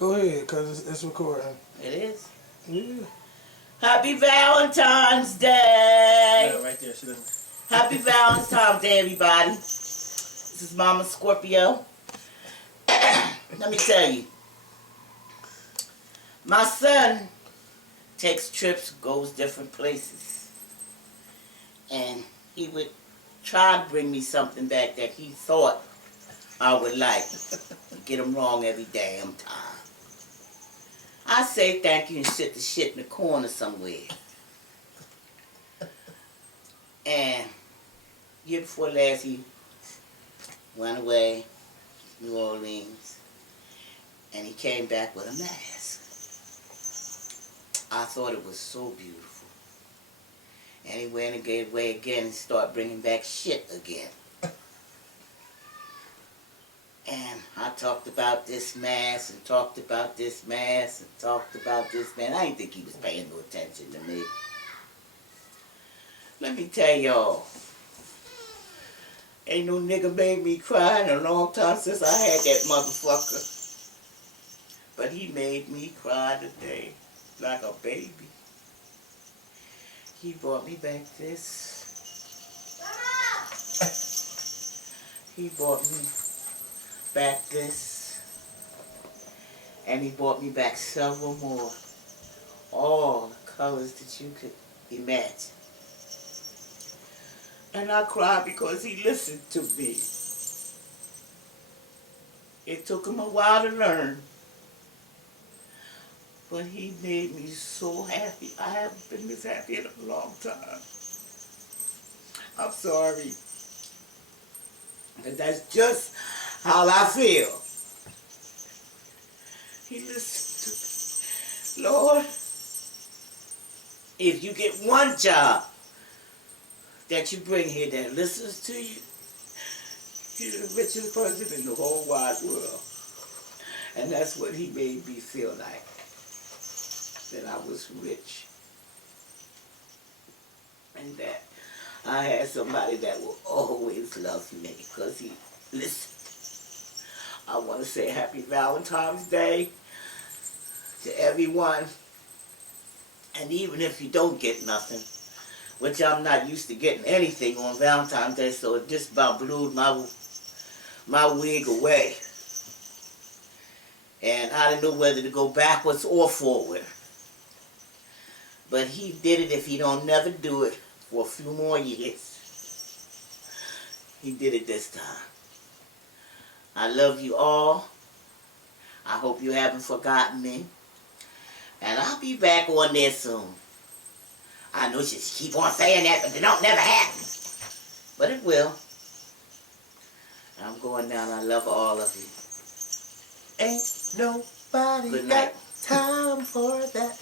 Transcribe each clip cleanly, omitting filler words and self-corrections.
Go ahead, because it's recording. It is? Yeah. Happy Valentine's Day! Yeah, right there. She doesn't. Happy Valentine's Day, everybody. This is Mama Scorpio. Let me tell you. My son takes trips, goes different places. And he would try to bring me something back that he thought I would like. Get him wrong every damn time. I say thank you and sit the shit in the corner somewhere. And year before last, he went away, New Orleans, and he came back with a mask. I thought it was so beautiful. And he went and gave away again and started bringing back shit again. And I talked about this mask and talked about this mask and talked about this man. I didn't think he was paying no attention to me. Let me tell y'all, ain't no nigga made me cry in a long time since I had that motherfucker. But he made me cry today like a baby. He brought me back this. He brought me back this. And he brought me back several more. All the colors that you could imagine. And I cried because he listened to me. It took him a while to learn. But he made me so happy. I haven't been this happy in a long time. I'm sorry. But that's just how I feel. He listened to me. Lord, if you get one job that you bring here that listens to you, you're the richest person in the whole wide world. And that's what he made me feel like. That I was rich. And that I had somebody that will always love me because he listened. I want to say happy Valentine's Day to everyone. And even if you don't get nothing, which I'm not used to getting anything on Valentine's Day, so it just about blew my wig away. And I didn't know whether to go backwards or forward. But he did it if he don't never do it for a few more years. He did it this time. I love you all. I hope you haven't forgotten me. And I'll be back on there soon. I know she keep on saying that, but it don't never happen. But it will. I'm going down. I love all of you. Ain't nobody Good night. got time for that.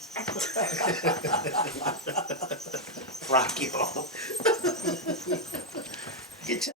Rock you all. Get your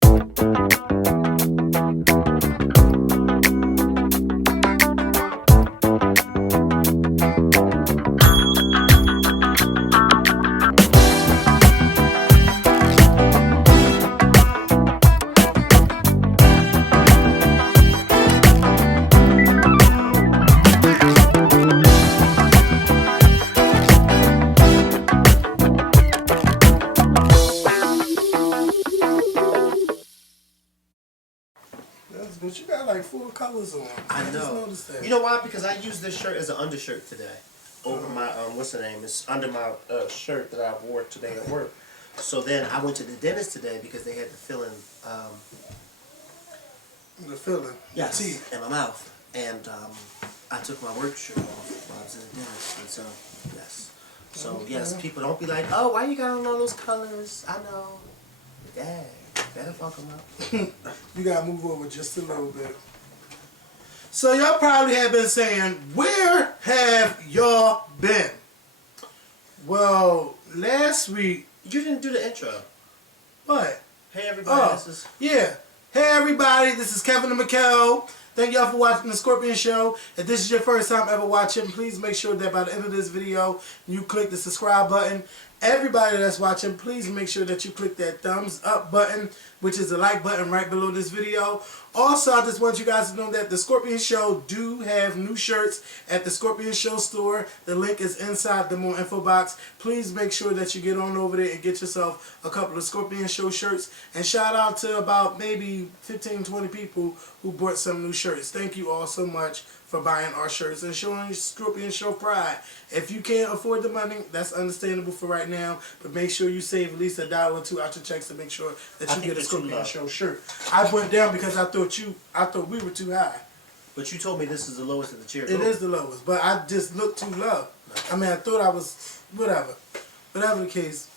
But you got like 4 colors on. I know. Just noticed that. You know why? Because I used this shirt as an undershirt today. Over my, what's the name? It's under my shirt that I wore today at work. So then I went to the dentist today because they had to fill in, The filling. yes, The teeth. in my mouth. And I took my work shirt off while I was in the dentist. And so, yes. So, Okay. yes, people don't be like, oh, why you got on all those colors? I know. Dang, better fuck them up. You gotta move over just a little bit. So y'all probably have been saying, where have y'all been? Well, last week. You didn't do the intro. What? Hey, everybody, Oh, this is... yeah. Hey everybody, this is Kevin and McKell. Thank y'all for watching the Scorpion Show. If this is your first time ever watching, please make sure that by the end of this video, you click the subscribe button Everybody that's watching, please make sure that you click that thumbs up button, which is the like button right below this video. Also, I just want you guys to know that the Scorpion Show do have new shirts at the Scorpion Show store. The link is inside the more info box. Please make sure that you get on over there and get yourself a couple of Scorpion Show shirts. And shout out to about maybe 15, 20 people who bought some new shirts. Thank you all so much for buying our shirts and showing Scorpion Show pride. If you can't afford the money, that's understandable for right now, but make sure you save at least $1 or $2 out your checks to make sure that you get a Scorpion Show shirt. I went down because I thought we were too high. But you told me this is the lowest of the tier. It is the lowest, but I just looked too low. I mean, I thought I was whatever the case.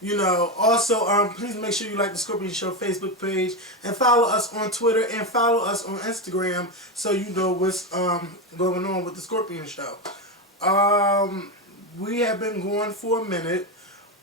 You know, also, please make sure you like the Scorpion Show Facebook page and follow us on Twitter and follow us on Instagram so you know what's going on with the Scorpion Show. We have been going for a minute.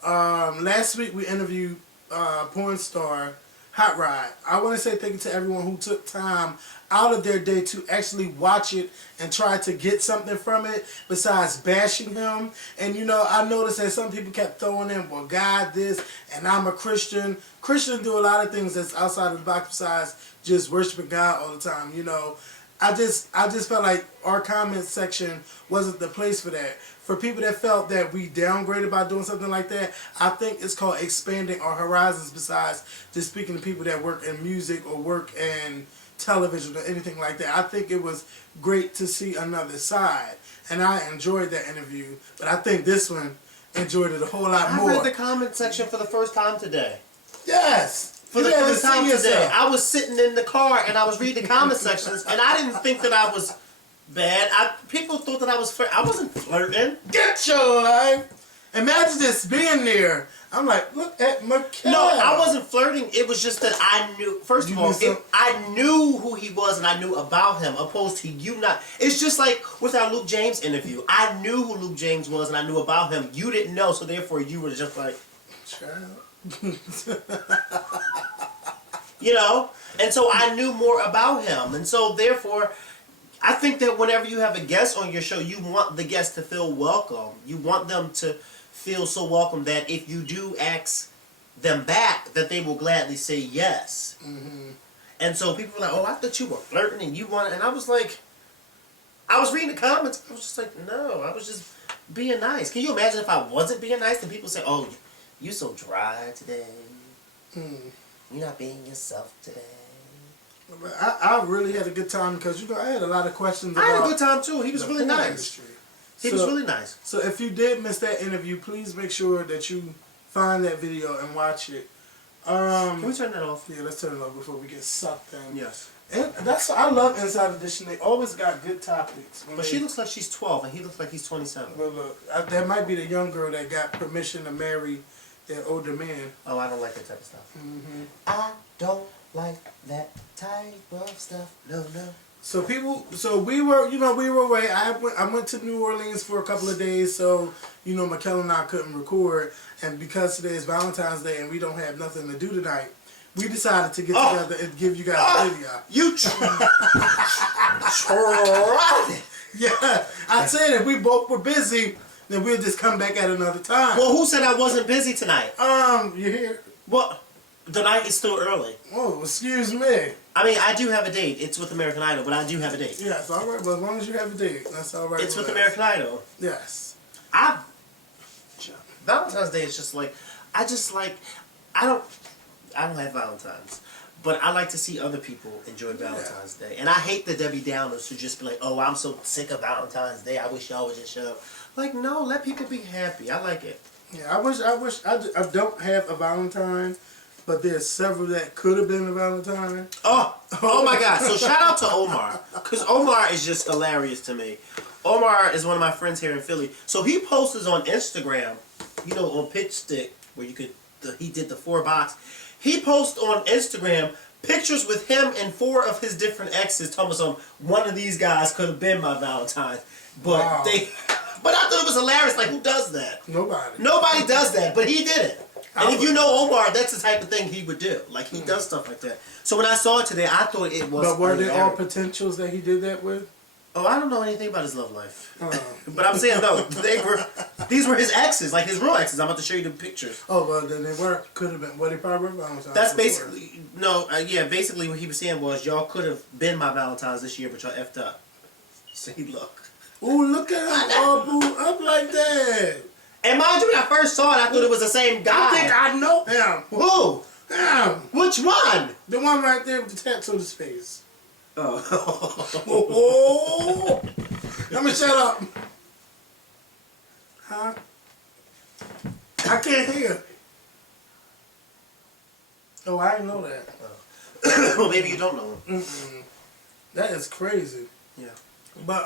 Last week we interviewed porn star Hot Rod. I want to say thank you to everyone who took time out of their day to actually watch it and try to get something from it besides bashing him. And you know, I noticed that some people kept throwing in, well, God this, and I'm a Christian. Christians do a lot of things that's outside of the box besides just worshiping God all the time. You know, I just felt like our comment section wasn't the place for that. For people that felt that we downgraded by doing something like that, I think it's called expanding our horizons besides just speaking to people that work in music or work in television or anything like that. I think it was great to see another side, and I enjoyed that interview, but I think this one enjoyed it a whole lot more. I read the comment section for the first time today. Yes! For the first time today. I was sitting in the car and I was reading the comment sections, and I didn't think that I was bad. People thought that I was flirting. I wasn't flirting. Get your life! Imagine this being there. I'm like, look at McKenna. No, I wasn't flirting. It was just that I knew. First of all, I knew who he was and I knew about him, opposed to you not. It's just like with our Luke James interview. I knew who Luke James was and I knew about him. You didn't know, so therefore you were just like, child. You know. And so I knew more about him, and so therefore, I think that whenever you have a guest on your show, you want the guest to feel welcome. You want them to feel so welcome that if you do ask them back, that they will gladly say yes. Mm-hmm. And so people were like, oh, I thought you were flirting and you wanted, and I was like, I was reading the comments, I was just like, no, I was just being nice. Can you imagine if I wasn't being nice and people say, oh, you so dry today. You're not being yourself today. I really had a good time because, you know, I had a lot of questions about I had a good time too. He was really nice. Industry. He was really nice. So if you did miss that interview, please make sure that you find that video and watch it. Can we turn that off? Yeah, let's turn it off before we get sucked in. Yes. And I love Inside Edition. They always got good topics. But she looks like she's 12 and he looks like he's 27. Well, look, that might be the young girl that got permission to marry that older man. Oh, I don't like that type of stuff. Mm-hmm. I don't like that type of stuff. No. So we were away. I went to New Orleans for a couple of days, so, you know, Michaela and I couldn't record. And because today is Valentine's Day and we don't have nothing to do tonight, we decided to get together and give you guys a video. You tried it. Yeah, I said if we both were busy, then we'll just come back at another time. Well, who said I wasn't busy tonight? You here? Well, the night is still early. Oh, excuse me. I mean, I do have a date. It's with American Idol, but I do have a date. Yeah, it's all right. But as long as you have a date, that's all right. It's with American Idol. Yes. Valentine's Day is just like, I don't have Valentine's, but I like to see other people enjoy Valentine's Day. And I hate the Debbie Downers who just be like, oh, I'm so sick of Valentine's Day. I wish y'all would just show up. Like, no, let people be happy. I like it. Yeah, I don't have a Valentine, but there's several that could have been a Valentine. Oh my God. So shout out to Omar, because Omar is just hilarious to me. Omar is one of my friends here in Philly. So he posts on Instagram, you know, on Pitch Stick, where you could, he did the 4-box. He posts on Instagram pictures with him and 4 of his different exes, telling us one of these guys could have been my Valentine. But wow. But I thought it was hilarious. Like, who does that? Nobody does that, but he did it. And if you know Omar, that's the type of thing he would do. Like, he does stuff like that. So when I saw it today, I thought it was But were hilarious. they all potentials that he did that with? Oh, I don't know anything about his love life. But I'm saying, no, these were his exes, like his real exes. I'm about to show you the pictures. Oh, well, then they were, could have been, well, they probably were Valentine's. That's before. basically, basically what he was saying was, y'all could have been my Valentine's this year, but y'all effed up. See, look. Ooh, look at him all booed up like that. And mind you, when I first saw it, I thought it was the same guy. I think I know him. Who? Him. Which one? The one right there with the tattoo on his face. Oh. Oh. Let me shut up. Huh? I can't hear. Oh, I didn't know that. Well, maybe you don't know him. That is crazy. Yeah. But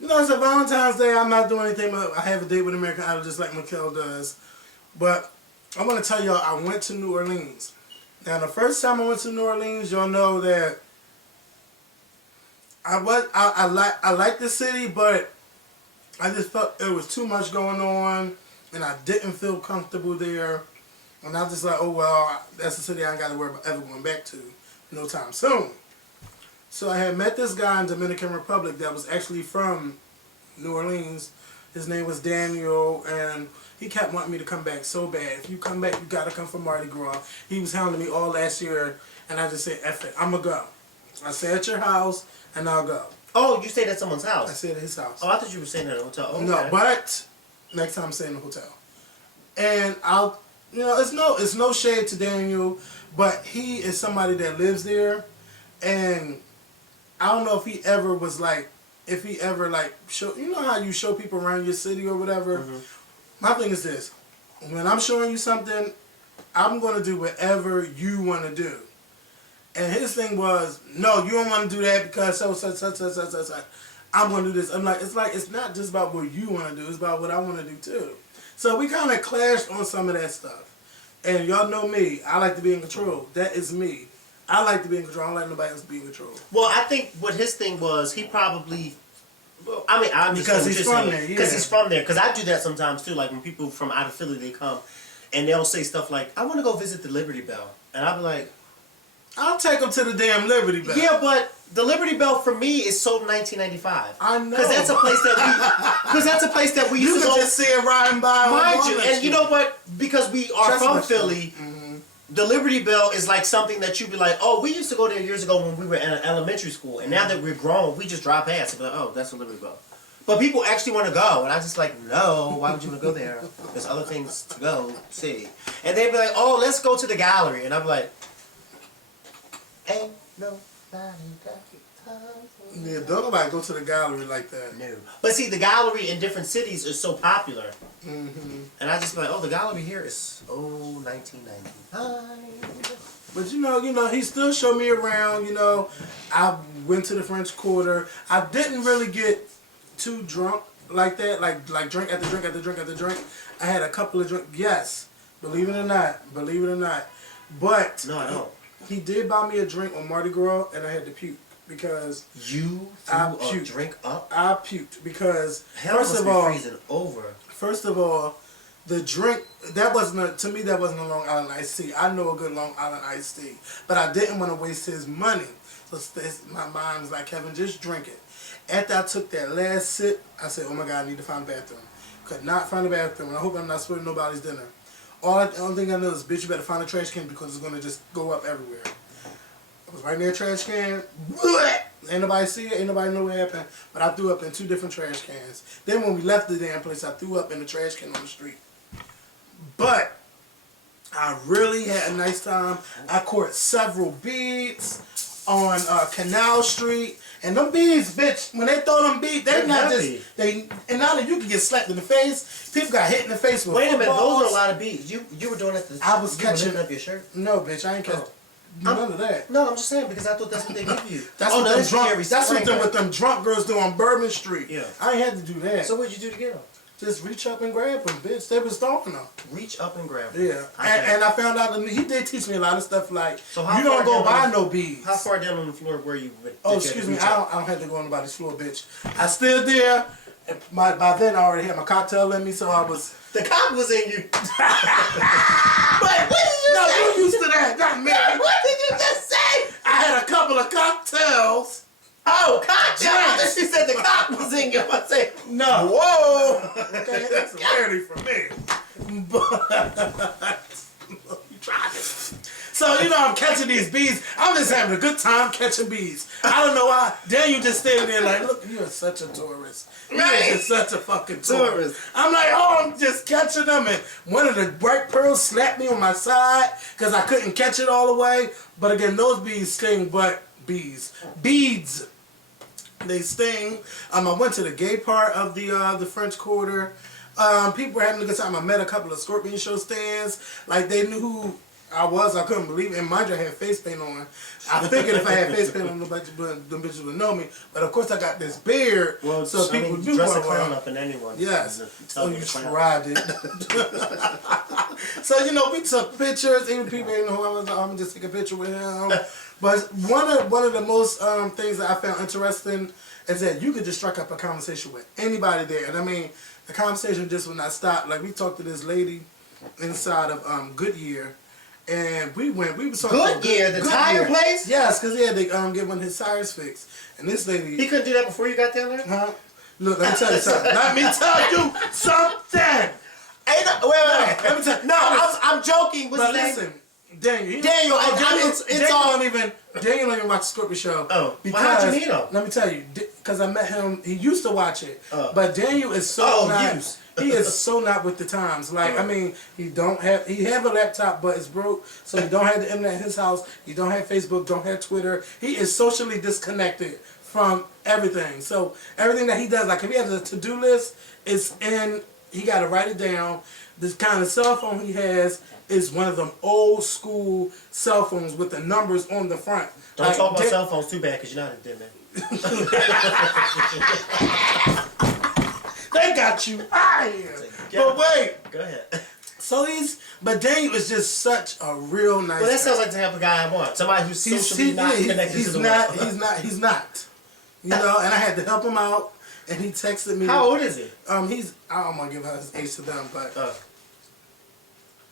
it's a Valentine's Day. I'm not doing anything. But I have a date with American Idol just like Mikkel does. But I want to tell y'all, I went to New Orleans. Now, the first time I went to New Orleans, y'all know that I like the city, but I just felt there was too much going on, and I didn't feel comfortable there. And I was just like, oh well, that's a city I ain't got to worry about ever going back to no time soon. So I had met this guy in Dominican Republic that was actually from New Orleans. His name was Daniel, and he kept wanting me to come back so bad. If you come back, you gotta come for Mardi Gras. He was hounding me all last year, and I just said, F it, I'm gonna go. I stay at your house, and I'll go. Oh, you stayed at someone's I house? stayed at his house. Oh, I thought you were staying at a hotel. Oh, No, okay. but next time I'm staying in a hotel. And it's no shade to Daniel, but he is somebody that lives there, and I don't know if he ever was like, show, you know how you show people around your city or whatever? My thing is this, when I'm showing you something, I'm going to do whatever you want to do. And his thing was, no, you don't want to do that because such. I'm going to do this. I'm like, it's not just about what you want to do, it's about what I want to do too. So we kind of clashed on some of that stuff. And y'all know me, I like to be in control. That is me. I like to be in control. I don't like nobody else to be in control. Well, I think what his thing was, he probably... Well, I mean, I'm just because he's from there, Because he's from there. Because I do that sometimes, too. Like, when people from out of Philly, they come, and they'll say stuff like, I want to go visit the Liberty Bell. And I'll be like... I'll take them to the damn Liberty Bell. Yeah, but the Liberty Bell, for me, is sold in 1995. I know. Because that's a place that we... used to You go... can just see it riding by. Mind you, and you know what? Because we are from Philly... The Liberty Bell is like something that you'd be like, oh, we used to go there years ago when we were in elementary school, and now that we're grown, we just drive past and be like, oh, that's the Liberty Bell. But people actually want to go, and I just like, no, why would you want to go there? There's other things to go see. And they'd be like, oh, let's go to the gallery, and I'm like, ain't nobody got time for me. Yeah, don't nobody go to the gallery like that. No. But see, the gallery in different cities is so popular. And I just be like, oh, the gallery here is 1999. But you know, he still showed me around. You know, I went to the French Quarter. I didn't really get too drunk like that, like drink after drink after drink after drink. I had a couple of drinks. Yes, believe it or not. But No, I don't. He did buy me a drink on Mardi Gras, and I had to puke because you threw a drink up. I puked because Hell first must of be all, freezing over. First of all, the drink, that wasn't a Long Island iced tea. I know a good Long Island iced tea. But I didn't want to waste his money. So my mind was like, Kevin, just drink it. After I took that last sip, I said, oh my God, I need to find a bathroom. Could not find a bathroom. And I hope I'm not spilling nobody's dinner. The only thing I know is, bitch, you better find a trash can because it's going to just go up everywhere. I was right near a trash can. Ain't nobody see it. Ain't nobody know what happened. But I threw up in 2 different trash cans. Then when we left the damn place, I threw up in the trash can on the street. But I really had a nice time. I caught several beads on Canal Street. And them beads, bitch, when they throw them beads, they're not heavy. just... And now that you can get slapped in the face, people got hit in the face with Wait a minute, footballs. those are a lot of beads. You were doing it. I was catching... lifting up your shirt? No, bitch, I ain't catching... None of that. No, I'm just saying because I thought that's what they give you. That's oh, what no, them drunk. That's what right? them drunk girls do on Bourbon Street. Yeah. I ain't had to do that. So what'd you do to get them? Just reach up and grab them, bitch. They was throwing them. Reach up and grab them. Yeah. And I found out that he did teach me a lot of stuff like So how you don't far go buy down no beads. How far down on the floor were you? Oh, excuse me. I don't have to go on nobody's floor, bitch. I still there. By then I already had my cocktail in me, so I was. The cock was in you. Wait, what did you say? No, you used to that. Not me. What did you just say? I had a couple of cocktails. Oh, cocktail! Yes. She said the cock was in you. I said, No. whoa! Okay, that's rarely for me. But you tried it. So, you know, I'm catching these bees. I'm just having a good time catching bees. I don't know why. Daniel just standing there like, look, you are such a tourist. You are just such a fucking tourist. I'm like, oh, I'm just catching them. And one of the bright pearls slapped me on my side because I couldn't catch it all the way. But again, those bees sting, but beads. They sting. I went to the gay part of the French Quarter. People were having a good time. I met a couple of Scorpion Show stands. Like, they knew who I was. I couldn't believe it. And mind you, I had face paint on. I figured if I had face paint on, them bitches would know me. But of course, I got this beard, Well, so people knew dress a who I clown was. up in anyone. Yes. So you tried it. So, you know, we took pictures. Even people didn't know who I was. I'm just take a picture with him. But one of the most things that I found interesting is that you could just strike up a conversation with anybody there. And I mean, the conversation just would not stop. Like, we talked to this lady inside of Goodyear. And we was talking Goodyear, the tire place? Yes, because he had to get one of his tires fixed. And this lady... He couldn't do that before you got down there? Huh? Look, let me tell you something. Let me tell you something! Wait. Let me tell you. No, I'm joking. What's But his name? listen, Daniel, Daniel, Daniel don't even watch the Scorpion Show. Oh, because, well, how'd you meet him? Let me tell you, because I met him. He used to watch it, but Daniel is so he is so not with the times. Like, I mean, he have a laptop, but it's broke, so he don't have the internet in his house. He don't have Facebook, don't have Twitter. He is socially disconnected from everything. So everything that he does, like if he has a to-do list, it's in. He got to write it down. This kind of cell phone he has is one of them old school cell phones with the numbers on the front. Don't talk about cell phones too bad because you're not a dead man. They got you out of here. But wait. Go ahead. So but Daniel is just such a real nice Well, that guy. sounds like the type of guy I want. Somebody who's socially not connected to the world. He's not. You know, and I had to help him out, and he texted me. How old is he? I don't want to give his age to them, but...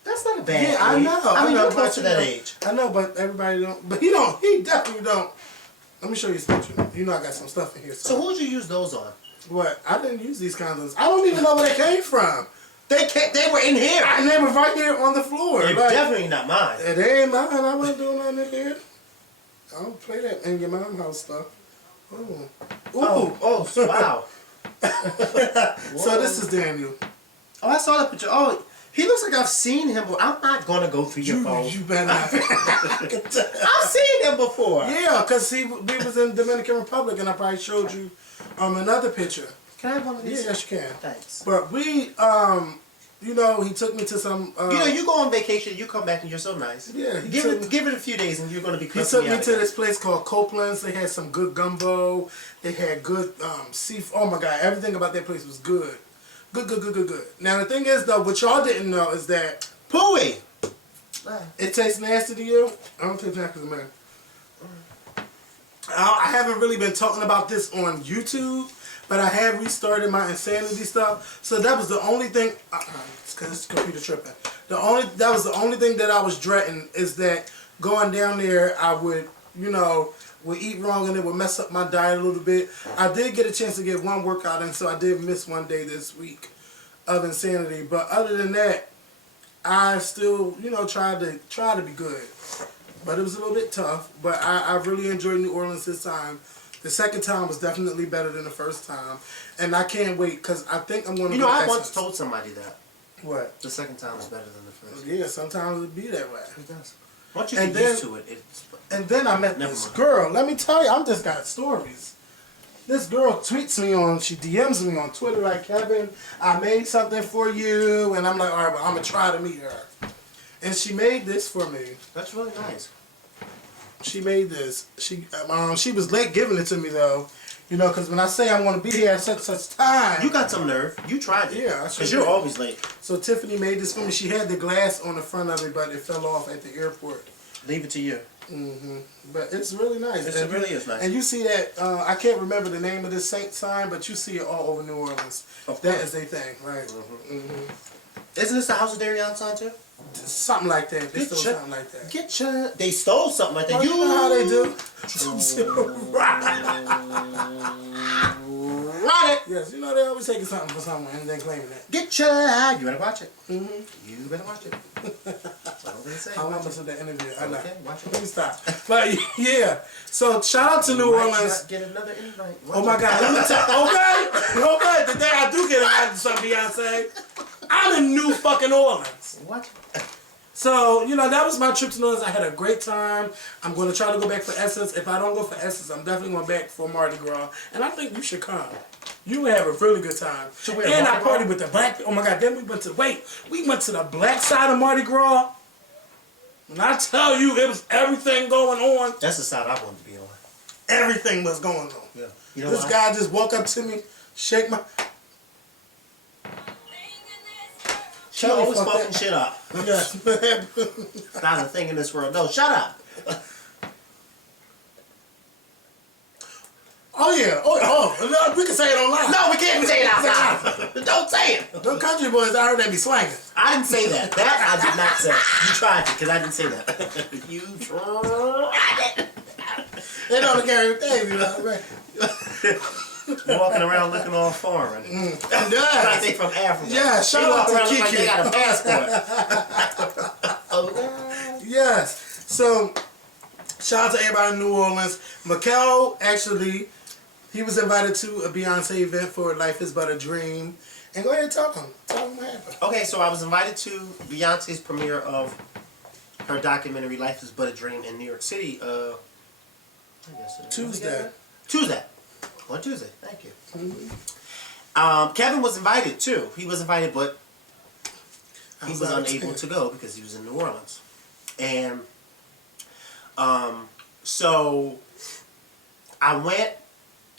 That's not a bad age. Yeah, I know. I mean, you're close but to that age. I know, but everybody don't. But he definitely don't. Let me show you his picture. You know I got some stuff in here. So who'd you use those on? What? I didn't use these condoms. I don't even know where they came from. They were in here. And they were right here on the floor. They're Like, definitely not mine. they ain't mine. I wasn't doing nothing in here. I don't play that in your mom's house stuff. Ooh. Oh, wow. So this is Daniel. Oh, I saw that picture. Oh, he looks like I've seen him. I'm not going to go through your phone. You better not. I've seen him before. Yeah, because we was in Dominican Republic, and I probably showed you another picture. Can I have one of these? Yeah, yes, you can. Thanks. But we, you know, he took me to some... you know, you go on vacation, you come back, and you're so nice. Yeah. Give it a few days, and you're going to be He cussing took me me to this place called Copeland's. They had some good gumbo. They had good seafood. Oh, my God. Everything about that place was good. Good. Now, the thing is, though, what y'all didn't know is that... Pooey! It tastes nasty to you? I don't taste nasty to me. I haven't really been talking about this on YouTube, but I have restarted my insanity stuff. So that was the only thing... it's because it's computer tripping. That was the only thing that I was dreading, is that going down there, I would, you know... would eat wrong and it would mess up my diet a little bit. I did get a chance to get one workout in, so I did miss one day this week of insanity. But other than that, I still, you know, try to be good. But it was a little bit tough. But I really enjoyed New Orleans this time. The second time was definitely better than the first time. And I can't wait, because I think I'm going to... You know, I once told somebody that. What? The second time is better than the first. Yeah, sometimes it be that way. It does. Once you get used to it, And then I met this girl. Let me tell you, I'm just got stories. This girl tweets me she DMs me on Twitter like, Kevin, I made something for you. And I'm like, all right, well, I'm going to try to meet her. And she made this for me. That's really nice. She made this. She was late giving it to me, though. You know, because when I say I'm going to be here at such time. You got some nerve. You tried it. Yeah, I because you're always late. So Tiffany made this for me. She had the glass on the front of it, but it fell off at the airport. Leave it to you. But it's really nice. It really is nice. And you see that, I can't remember the name of this saint sign, but you see it all over New Orleans. That is their thing, right? Isn't this the House of Darion song too? Something like that. They stole something like that. They stole something like that. Oh, you know how they do. Run it. Yes, you know they always taking something for someone and then claiming it. Get your. You better watch it. Mm-hmm. You better watch it. That's what I'm gonna say. I want to listen to the interview. I know. Okay, watch it. Let me stop. But yeah, so shout out to New Orleans. Get another invite. Oh my God! Let me tell. Okay. The day I do get invited to some Beyonce, I'm in New fucking Orleans. What? So, you know, that was my trip to New Orleans. I had a great time. I'm going to try to go back for Essence. If I don't go for Essence, I'm definitely going back for Mardi Gras. And I think you should come. You will have a really good time. So and I partied with the black... Oh, my God. Then we went to... Wait. We went to the black side of Mardi Gras. When I tell you, it was everything going on. That's the side I wanted to be on. Everything was going on. Yeah. You know this why? guy just walk up to me, shake my... She always fucking shit up. Yes. Not a thing in this world. No, shut up. Oh, yeah. Oh, we can say it online. No, we can't say it outside. Don't say it. Them country boys, I heard they be slanging. I didn't say that. That I did not say. You tried to, because I didn't say that. You tried it. They don't carry things, you know, right? Walking around looking all foreign. Yes. Like they from Africa. Yeah, shout out to Kiki. Like Kiki. they got a passport. Yes. So, shout out to everybody in New Orleans. Mikkel, actually, he was invited to a Beyonce event for Life is But a Dream. And go ahead and talk to him. Tell him what happened. Okay, so I was invited to Beyonce's premiere of her documentary Life is But a Dream in New York City. I guess it is. Tuesday. On Tuesday. Thank you. Mm-hmm. Kevin was invited too. He was invited, but he was unable to go because he was in New Orleans. And so I went.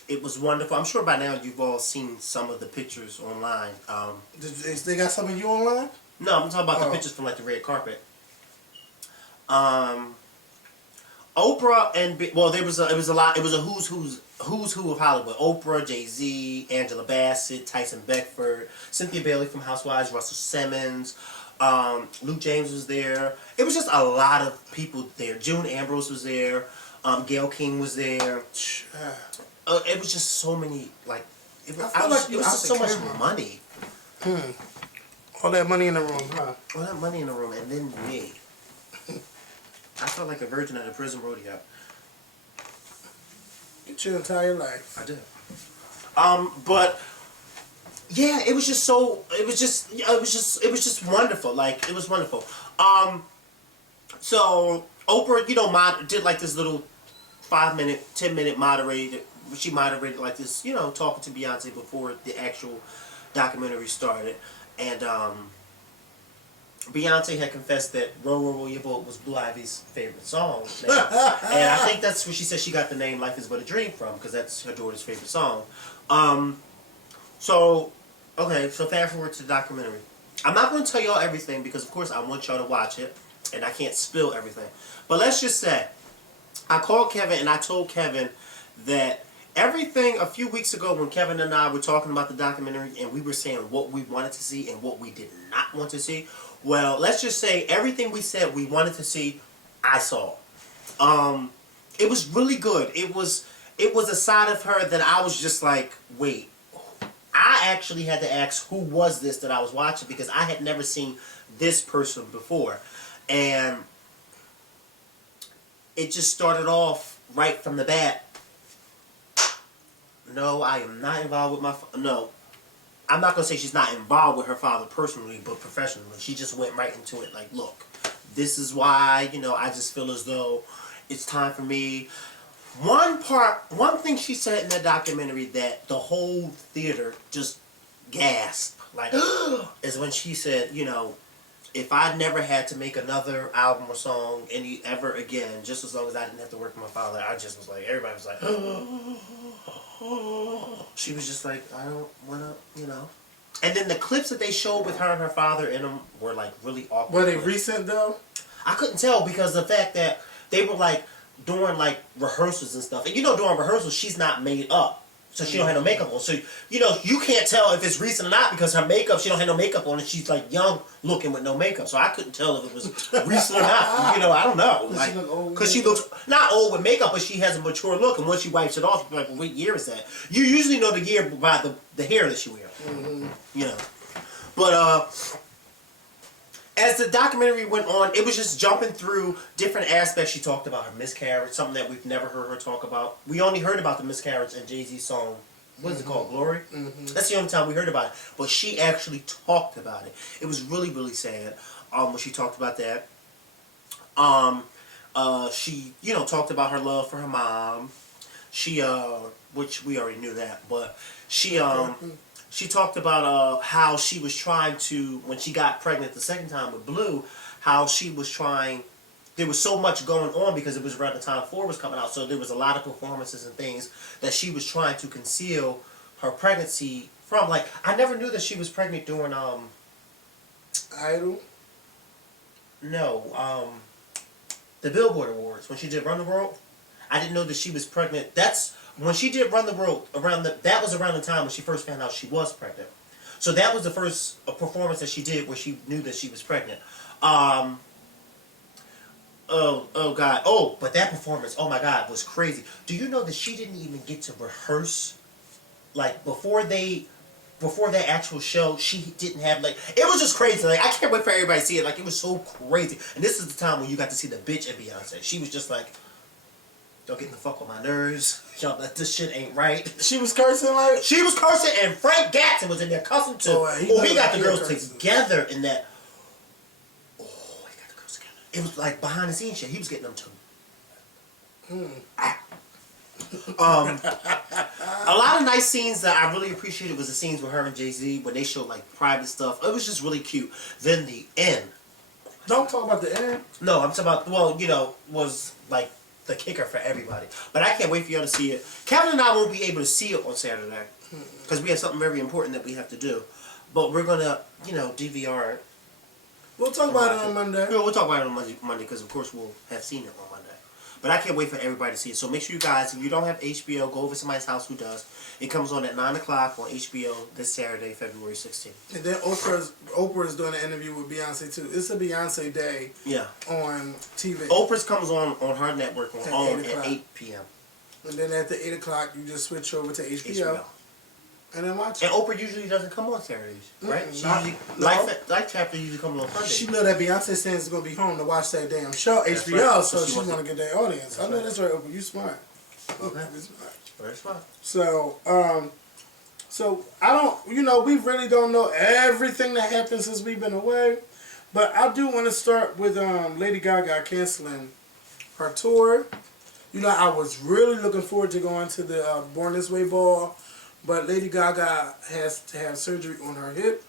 It was wonderful. I'm sure by now you've all seen some of the pictures online. They got some of you online? No, I'm talking about the pictures from like the red carpet. Oprah and it was a who's who of Hollywood. Oprah, Jay-Z, Angela Bassett, Tyson Beckford, Cynthia Bailey from Housewives, Russell Simmons, Luke James was there. It was just a lot of people there. June Ambrose was there. Gayle King was there. It was just so many it was just so much money. All that money in the room, huh? All that money in the room, and then me. I felt like a virgin at a prison rodeo. It's your entire life. I did. But yeah, it was just wonderful. Like, it was wonderful. So Oprah, did like this little 5-minute, 10-minute moderated. She moderated like this, talking to Beyonce before the actual documentary started, and Beyonce had confessed that "Row, Row, Row Your Boat" was Blue Ivy's favorite song, and I think that's where she said she got the name "Life Is But a Dream" from, because that's her daughter's favorite song. So fast forward to the documentary. I'm not going to tell y'all everything because, of course, I want y'all to watch it, and I can't spill everything. But let's just say, I called Kevin and I told Kevin that everything a few weeks ago when Kevin and I were talking about the documentary and we were saying what we wanted to see and what we did not want to see. Well, let's just say everything we said we wanted to see, I saw. It was really good. It was a side of her that I was just like, wait. I actually had to ask who was this that I was watching because I had never seen this person before. And it just started off right from the bat. No, I am not involved with no. I'm not going to say she's not involved with her father personally, but professionally. She just went right into it like, look, this is why, I just feel as though it's time for me. One thing she said in that documentary that the whole theater just gasped, like, is when she said, if I never had to make another album or song ever again, just as long as I didn't have to work with my father, I just was like, everybody was like, she was just like, I don't want to, And then the clips that they showed with her and her father in them were like really awkward. Were they recent though? I couldn't tell because of the fact that they were like, during like rehearsals and stuff. And during rehearsals, she's not made up. So she don't have no makeup on. So, you know, you can't tell if it's recent or not because her makeup, she don't have no makeup on and she's like young looking with no makeup. So I couldn't tell if it was recent or not. You know, I don't know. Does she look old with Because she makeup? looks, not old with makeup, but she has a mature look. And once she wipes it off, you're like, well, what year is that? You usually know the year by the hair that she wears. Mm-hmm. You know. But, as the documentary went on, it was just jumping through different aspects. She talked about her miscarriage, something that we've never heard her talk about. We only heard about the miscarriage in Jay-Z's song, what is it called, Glory? Mm-hmm. That's the only time we heard about it. But she actually talked about it. It was really, really sad when she talked about that. She, you know, talked about her love for her mom. She, which we already knew that, but she talked about how she was trying to, when she got pregnant the second time with Blue, how she was trying, there was so much going on because it was around the time 4 was coming out, so there was a lot of performances and things that she was trying to conceal her pregnancy from. Like, I never knew that she was pregnant during, Idol? No, the Billboard Awards, when she did Run the World. I didn't know that she was pregnant. That's, when she did Run the World, that was around the time when she first found out she was pregnant. So that was the first performance that she did where she knew that she was pregnant. Oh God. Oh, but that performance, oh my God, was crazy. Do you know that she didn't even get to rehearse? Like, before that actual show, she didn't have, like, it was just crazy. Like, I can't wait for everybody to see it. Like, it was so crazy. And this is the time when you got to see the bitch in Beyonce. She was just like, don't get the fuck on my nerves. Y'all, like, this shit ain't right. She was cursing like? She was cursing, and Frank Gatson was in there cussing too. He got the girls together in that. Oh, he got the girls together. It was like behind the scenes shit. He was getting them too. A lot of nice scenes that I really appreciated was the scenes with her and Jay-Z when they showed like private stuff. It was just really cute. Then the end. Don't talk about the end. No, I'm talking about, well, you know, was like the kicker for everybody. But I can't wait for y'all to see it. Kevin and I won't be able to see it on Saturday because we have something very important that we have to do. But we're gonna, you know, DVR it. We'll talk about it on Monday. Yeah, we'll talk about it on Monday because of course we'll have seen it on Monday. But I can't wait for everybody to see it. So make sure you guys, if you don't have HBO, go over to somebody's house who does. It comes on at 9 o'clock on HBO this Saturday, February 16th. And then Oprah's doing an interview with Beyonce too. It's a Beyonce day. Yeah. On TV. Oprah's comes on her network at 8 p.m. And then after 8 o'clock, you just switch over to HBO. And then watch it. And Oprah usually doesn't come on Saturdays, right? Life Chapter usually comes on Sunday. She know that Beyonce stands is going to be home to watch that damn show, That's HBO, right. so she's going to get that audience. That's I know right. that's right, Oprah. You smart. Okay. You smart. Very smart. So I don't, you know, we really don't know everything that happened since we've been away. But I do want to start with Lady Gaga canceling her tour. You know, I was really looking forward to going to the Born This Way ball. But Lady Gaga has to have surgery on her hip.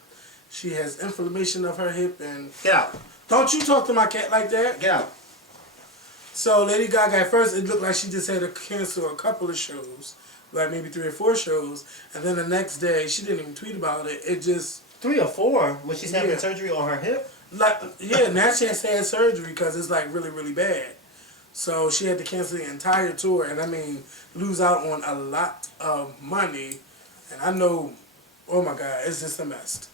She has inflammation of her hip and... Get out. Don't you talk to my cat like that. Get out. So Lady Gaga, at first, it looked like she just had to cancel a couple of shows. Like maybe 3 or 4 shows. And then the next day, she didn't even tweet about it. It just... 3 or 4 when she's having surgery on her hip? Like, yeah, now she has to have surgery because it's like really, really bad. So she had to cancel the entire tour. And I mean, lose out on a lot of money. And I know, oh my God, it's just a mess.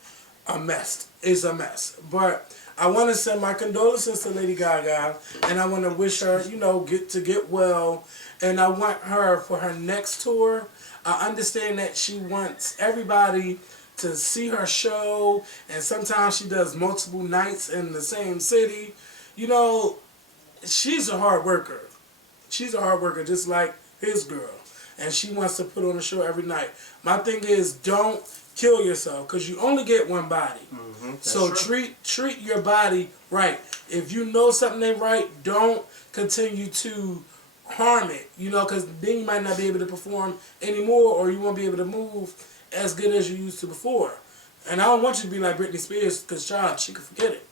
A mess. It's a mess. But I want to send my condolences to Lady Gaga. And I want to wish her, you know, get well. And I want her for her next tour. I understand that she wants everybody to see her show. And sometimes she does multiple nights in the same city. You know, she's a hard worker. She's a hard worker just like his girl. And she wants to put on a show every night. My thing is, don't kill yourself because you only get one body. So treat your body right. If you know something ain't right, don't continue to harm it. You know, because then you might not be able to perform anymore, or you won't be able to move as good as you used to before. And I don't want you to be like Britney Spears because, child, she could forget it.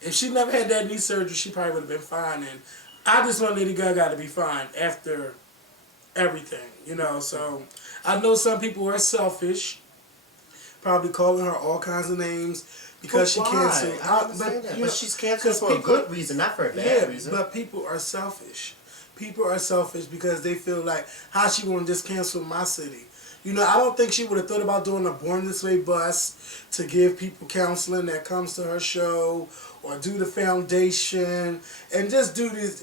If she never had that knee surgery, she probably would have been fine. And I just want Lady Gaga to be fine after everything, you know. So I know some people are selfish, probably calling her all kinds of names because she canceled. But she's canceled for a good reason, not for a bad reason. But people are selfish. People are selfish because they feel like, how she gonna just cancel my city? You know, I don't think she would have thought about doing a Born This Way bus to give people counseling that comes to her show, or do the foundation, and just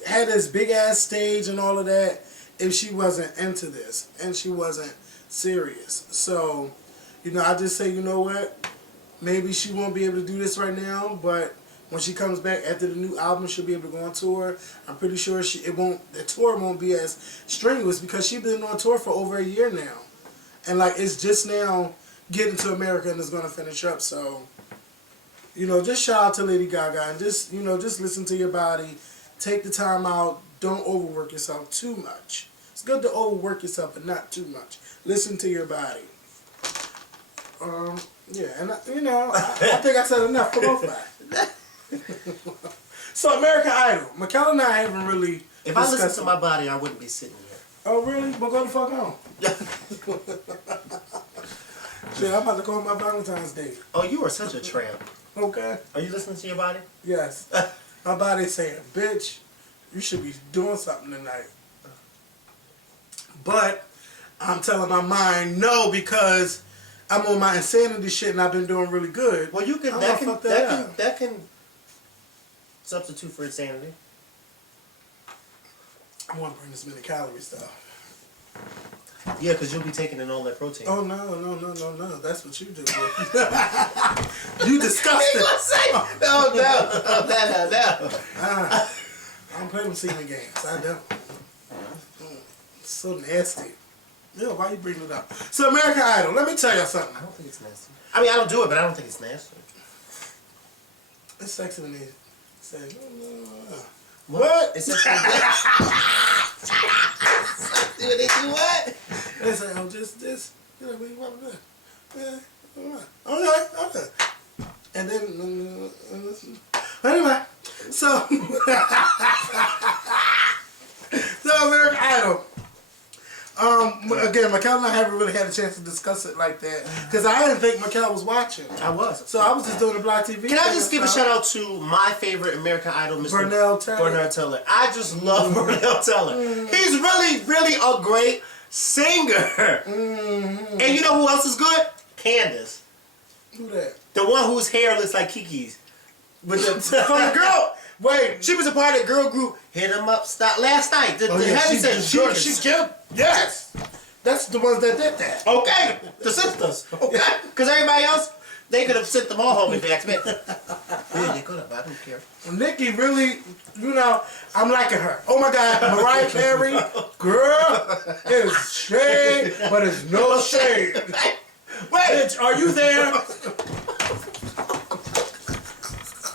had this big ass stage and all of that if she wasn't into this and she wasn't serious. So, you know, I just say, you know what? Maybe she won't be able to do this right now, but when she comes back after the new album, she'll be able to go on tour. I'm pretty sure the tour won't be as strenuous because she's been on tour for over a year now. And like, it's just now getting to America and it's gonna finish up. So, you know, just shout out to Lady Gaga and just, you know, just listen to your body. Take the time out. Don't overwork yourself too much. It's good to overwork yourself, but not too much. Listen to your body. Yeah, and you know, I think I said enough for both sides. So, American Idol. Michaela and I haven't really. If I listened to my body, I wouldn't be sitting here. Oh, really? Well, go the fuck home. Shit, I'm about to call my Valentine's Day. Oh, you are such a tramp. Okay. Are you listening to your body? Yes. My body's saying, bitch, you should be doing something tonight. But I'm telling my mind no, because I'm on my insanity shit and I've been doing really good. Well, you can that can substitute for insanity. I want to burn this many calories though. Yeah, because you'll be taking in all that protein. Oh no. That's what you do. You disgusting. No. I don't play with semen games. I don't. It's so nasty. Yeah, why you bringing it up? So, American Idol, let me tell you something. I don't think it's nasty. I mean, I don't do it, but I don't think it's nasty. It's sexy when they say, what? It's sexy when they do what? They say, oh, just this. You know, what do? Yeah, okay. And then, anyway, so, American Idol. Again, Mikkel and I haven't really had a chance to discuss it like that because I didn't think Mikkel was watching. I was. So I was just doing the Black TV. Can I just give a shout out to my favorite American Idol, Mr. Burnell Taylor? I just love Burnell Taylor. He's really, really a great singer. And you know who else is good? Candace. Who that? The one whose hair looks like Kiki's. With the from the girl. Wait, she was a part of the girl group. Hit 'em up, stop last night. The heavy set. She killed. Yes, that's the ones that did that. Okay, the sisters. Okay, because everybody else, they could have sent them all home if they expect. Yeah, they could have. I don't care. Nikki really, you know, I'm liking her. Oh my God, Mariah Carey, girl, it's shade, but it's no shade. Wait, bitch, are you there?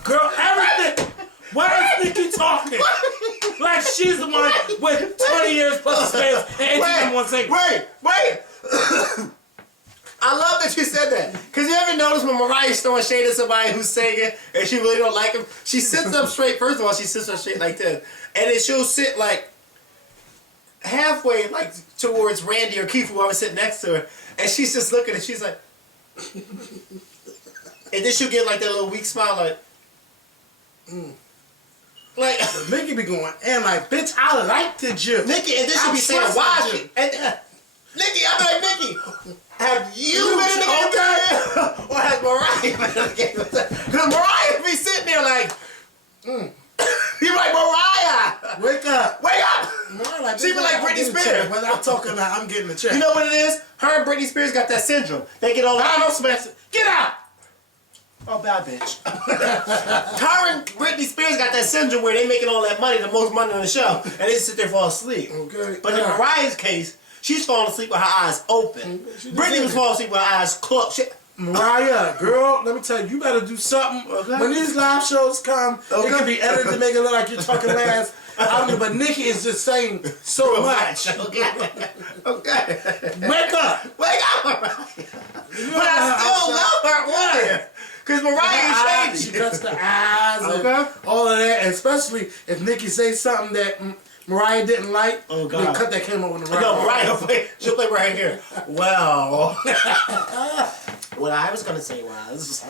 Girl, everything. Why is Nikki talking? Like she's the one with 20 years plus experience and 18 one single. Wait. I love that you said that. Because you ever notice when Mariah's throwing shade at somebody who's singing and she really don't like him, she sits up straight. First of all, she sits up straight like this. And then she'll sit like halfway like towards Randy or Keith, whoever sitting next to her. And she's just looking and she's like... And then she'll get like that little weak smile like... Like Nikki be going and like, bitch, I liked you. Nikki, and then she'll be saying, why she? And Nikki, I'm like, Nikki, have you been in the game? Okay. Or has Mariah been in the game? Because Mariah be sitting there like, you like, Mariah, wake up. Like, she be like Britney Spears. When I'm talking now, I'm getting the check. You know what it is? Her and Britney Spears got that syndrome. They get all the house mess. Get out. Oh, bad bitch. Her and Britney Spears got that syndrome where they making all that money, the most money on the show, and they just sit there and fall asleep. Okay. But in Mariah's case, she's falling asleep with her eyes open. Britney was falling asleep with her eyes closed. Mariah, girl, let me tell you, you better do something. Okay. When these live shows come, it can be edited to make it look like you're talking last. I don't know, but Nikki is just saying so much. Okay. Wake up, Mariah. But I still love her warrior. Because Mariah is she cuts the eyes and all of that, and especially if Nikki says something that Mariah didn't like, oh God, then cut that camera with the right. No, Mariah, she'll play right here. Well, what I was going to say was,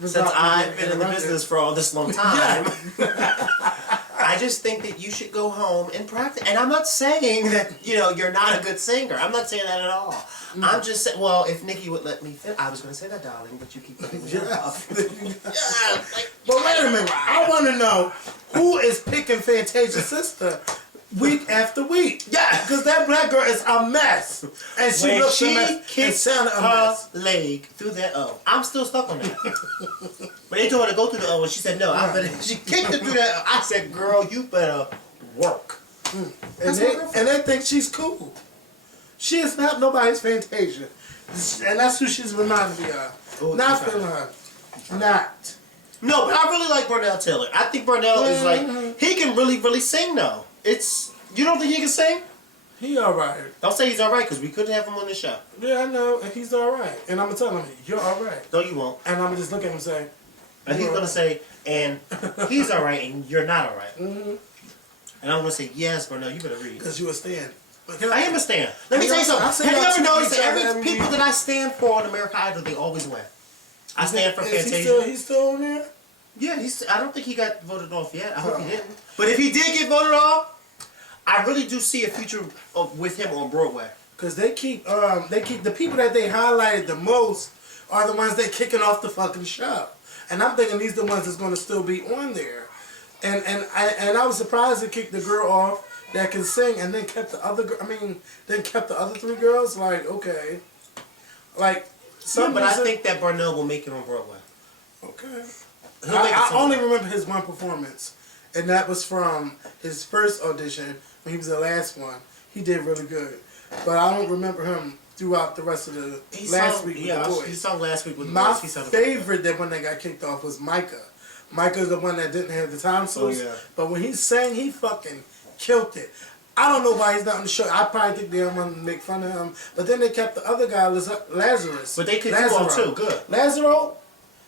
since I've been in the business for all this long time, I just think that you should go home and practice. And I'm not saying that, you know, you're not a good singer. I'm not saying that at all. I'm just saying, well, if Nikki would let me fit, I was going to say that, darling, but you keep putting me off. But wait a minute. I want to know who is picking Fantasia's sister week after week. Yeah. Because that black girl is a mess. And she When looks a she mess and kicked sounded a her mess. leg through that O. I'm still stuck on that. But they told her to go through the O, and she said no. She kicked her through that O. I said, girl, you better work. And they think she's cool. She is not nobody's Fantasia. And that's who she's reminding me of. Oh, Not okay. feeling her. Not. No, but I really like Burnell Taylor. I think Burnell is like, he can really, really sing though. You don't think he can sing? He alright. Don't say he's alright, because we couldn't have him on the show. Yeah, I know. And he's alright. And I'm going to tell him, you're alright. No, you won't. And I'm going to just look at him and say, And he's going to say, and he's alright, and you're not alright. mm-hmm. And I'm going to say, yes, Burnell, you better read. Because you a stand. I am a stand. Let me tell you something. Have you ever noticed that every people that I stand for on American Idol, they always win? I stand for Fantasia. He's still on there? Yeah, I don't think he got voted off yet. I hope he didn't. But if he did get voted off, I really do see a future with him on Broadway. Because they keep the people that they highlighted the most are the ones that kicking off the fucking show. And I'm thinking these are the ones that's going to still be on there. And I was surprised they kicked the girl off that can sing, and then kept the other. Then kept the other three girls. Like, okay, like But I think that Burnell will make it on Broadway. Okay. He'll make it I only somewhere. remember his one performance, and that was from his first audition when he was the last one. He did really good, but I don't remember him throughout the rest of the last week with the boys. He sung last week with the My boys. He sung favorite that when they got kicked off was Micah. Micah's the one that didn't have the tonsils, but when he sang, he fucking killed it. I don't know why he's not on the show. I probably think they don't want to make fun of him, but then they kept the other guy, Lazarus. But they kicked him off too. Good. Lazaro?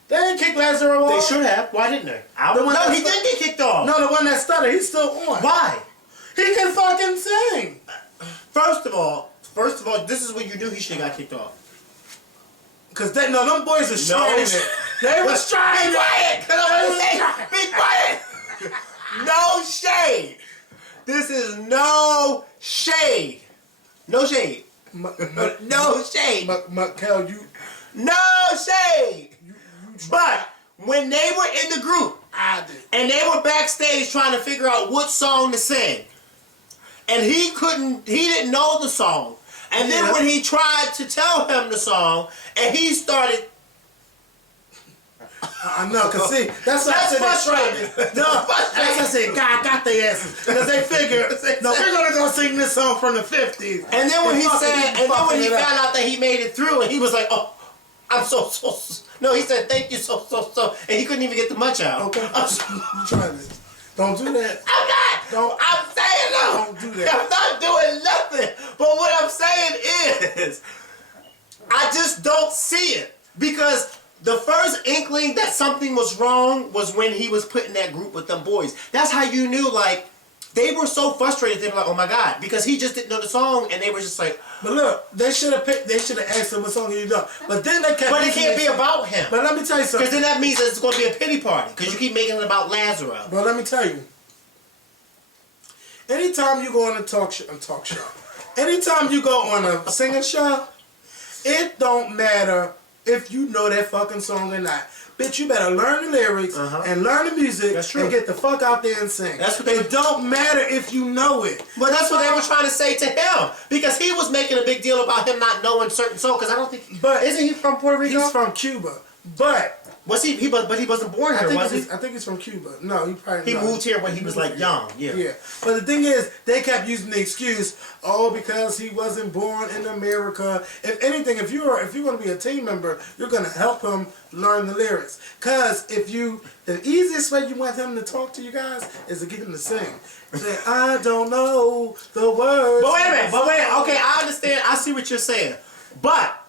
They didn't kick Lazaro off. They should have. Why didn't they? No, he did get kicked off. No, the one that stuttered, he's still on. Why? He can fucking sing. First of all, this is when you knew he should have got kicked off. Cause them boys are trying it. They was trying it. Be quiet. No shade. This is no shade. No shade. No shade. Kel, you. No shade. But when they were in the group, I did. and they were backstage trying to figure out what song to sing, and he didn't know the song. And then when he tried to tell him the song, and he started... I know, cause see, that's frustrating. No, that's what I said, God got their asses. Because they figured, no, we're gonna go sing this song from the 50s. And then when he found out out that he made it through, and he was like, oh, I'm so. No, he said, thank you so. And he couldn't even get the much out. Okay, I'm trying this. Don't do that. I'm not. I'm saying no. Don't do that. I'm not doing nothing. But what I'm saying is, I just don't see it. Because the first inkling that something was wrong was when he was put in that group with them boys. That's how you knew, like, they were so frustrated. They were like, oh my God. Because he just didn't know the song, and they were just like... But look, they should have asked him what song you know. But then they kept... But it can't be about him. But let me tell you something. Because then that means that it's going to be a pity party. Because you keep making it about Lazaro. But let me tell you. Anytime you go on a talk show, anytime you go on a singing show, it don't matter if you know that fucking song or not. Bitch, you better learn the lyrics and learn the music and get the fuck out there and sing. That's what it don't matter if you know it. But that's what they were trying to say to him. Because he was making a big deal about him not knowing certain songs. Because I don't think... But isn't he from Puerto Rico? He's from Cuba. But... But he wasn't born here, was he? I think he's from Cuba. No, he probably... He moved here when he was like young. Yeah. But the thing is, they kept using the excuse, oh, because he wasn't born in America. If anything, if you're going to be a team member, you're going to help him learn the lyrics. Because the easiest way you want him to talk to you guys is to get him to sing. Say, I don't know the words. But wait a minute. Okay, I understand. I see what you're saying. But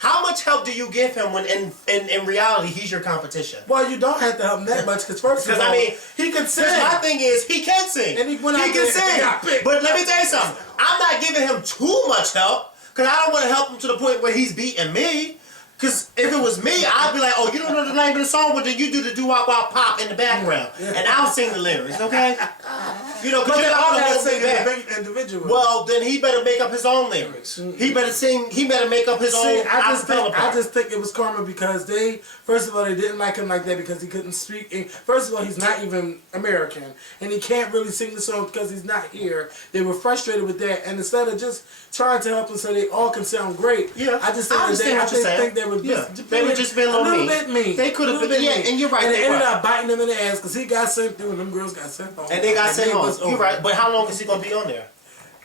how much help do you give him when in reality he's your competition? Well, you don't have to help him that much because first of all, he can sing. My thing is, he can sing. And he can sing. But let me tell you something. I'm not giving him too much help because I don't want to help him to the point where he's beating me. Because if it was me, I'd be like, oh, you don't know the name of the song? Well, then you do the doo-wop-wop pop in the background. And I'll sing the lyrics, okay? You know, But because they you're all not gotta gonna sing hold me back. individually. Well, then he better make up his own lyrics. He better sing. He better make up his own. I just think it was karma because first of all, they didn't like him like that because he couldn't speak. First of all, he's not even American, and he can't really sing the song because he's not here. They were frustrated with that, and instead of just trying to help him so they all can sound great, I just think they were they were just being a little bit mean. They could have been, and you're right. And they ended up biting him in the ass because he got sent through, and them girls got sent home. And they got sent home. You're right, but how long is he gonna be on there?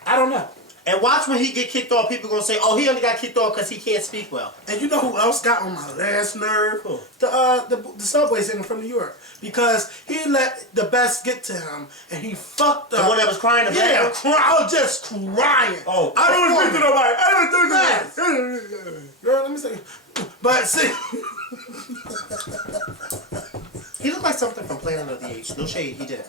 I don't know. And watch when he get kicked off, people gonna say, "Oh, he only got kicked off because he can't speak well." And you know who else got on my last nerve? Who? The subway singer from New York, because he let the best get to him and he fucked up. The one that was crying. Yeah, I was just crying. Oh, I don't want to speak to nobody. I don't want to speak to nobody. Girl, let me say. But see, he looked like something from Planet of the Apes. No shade, he did.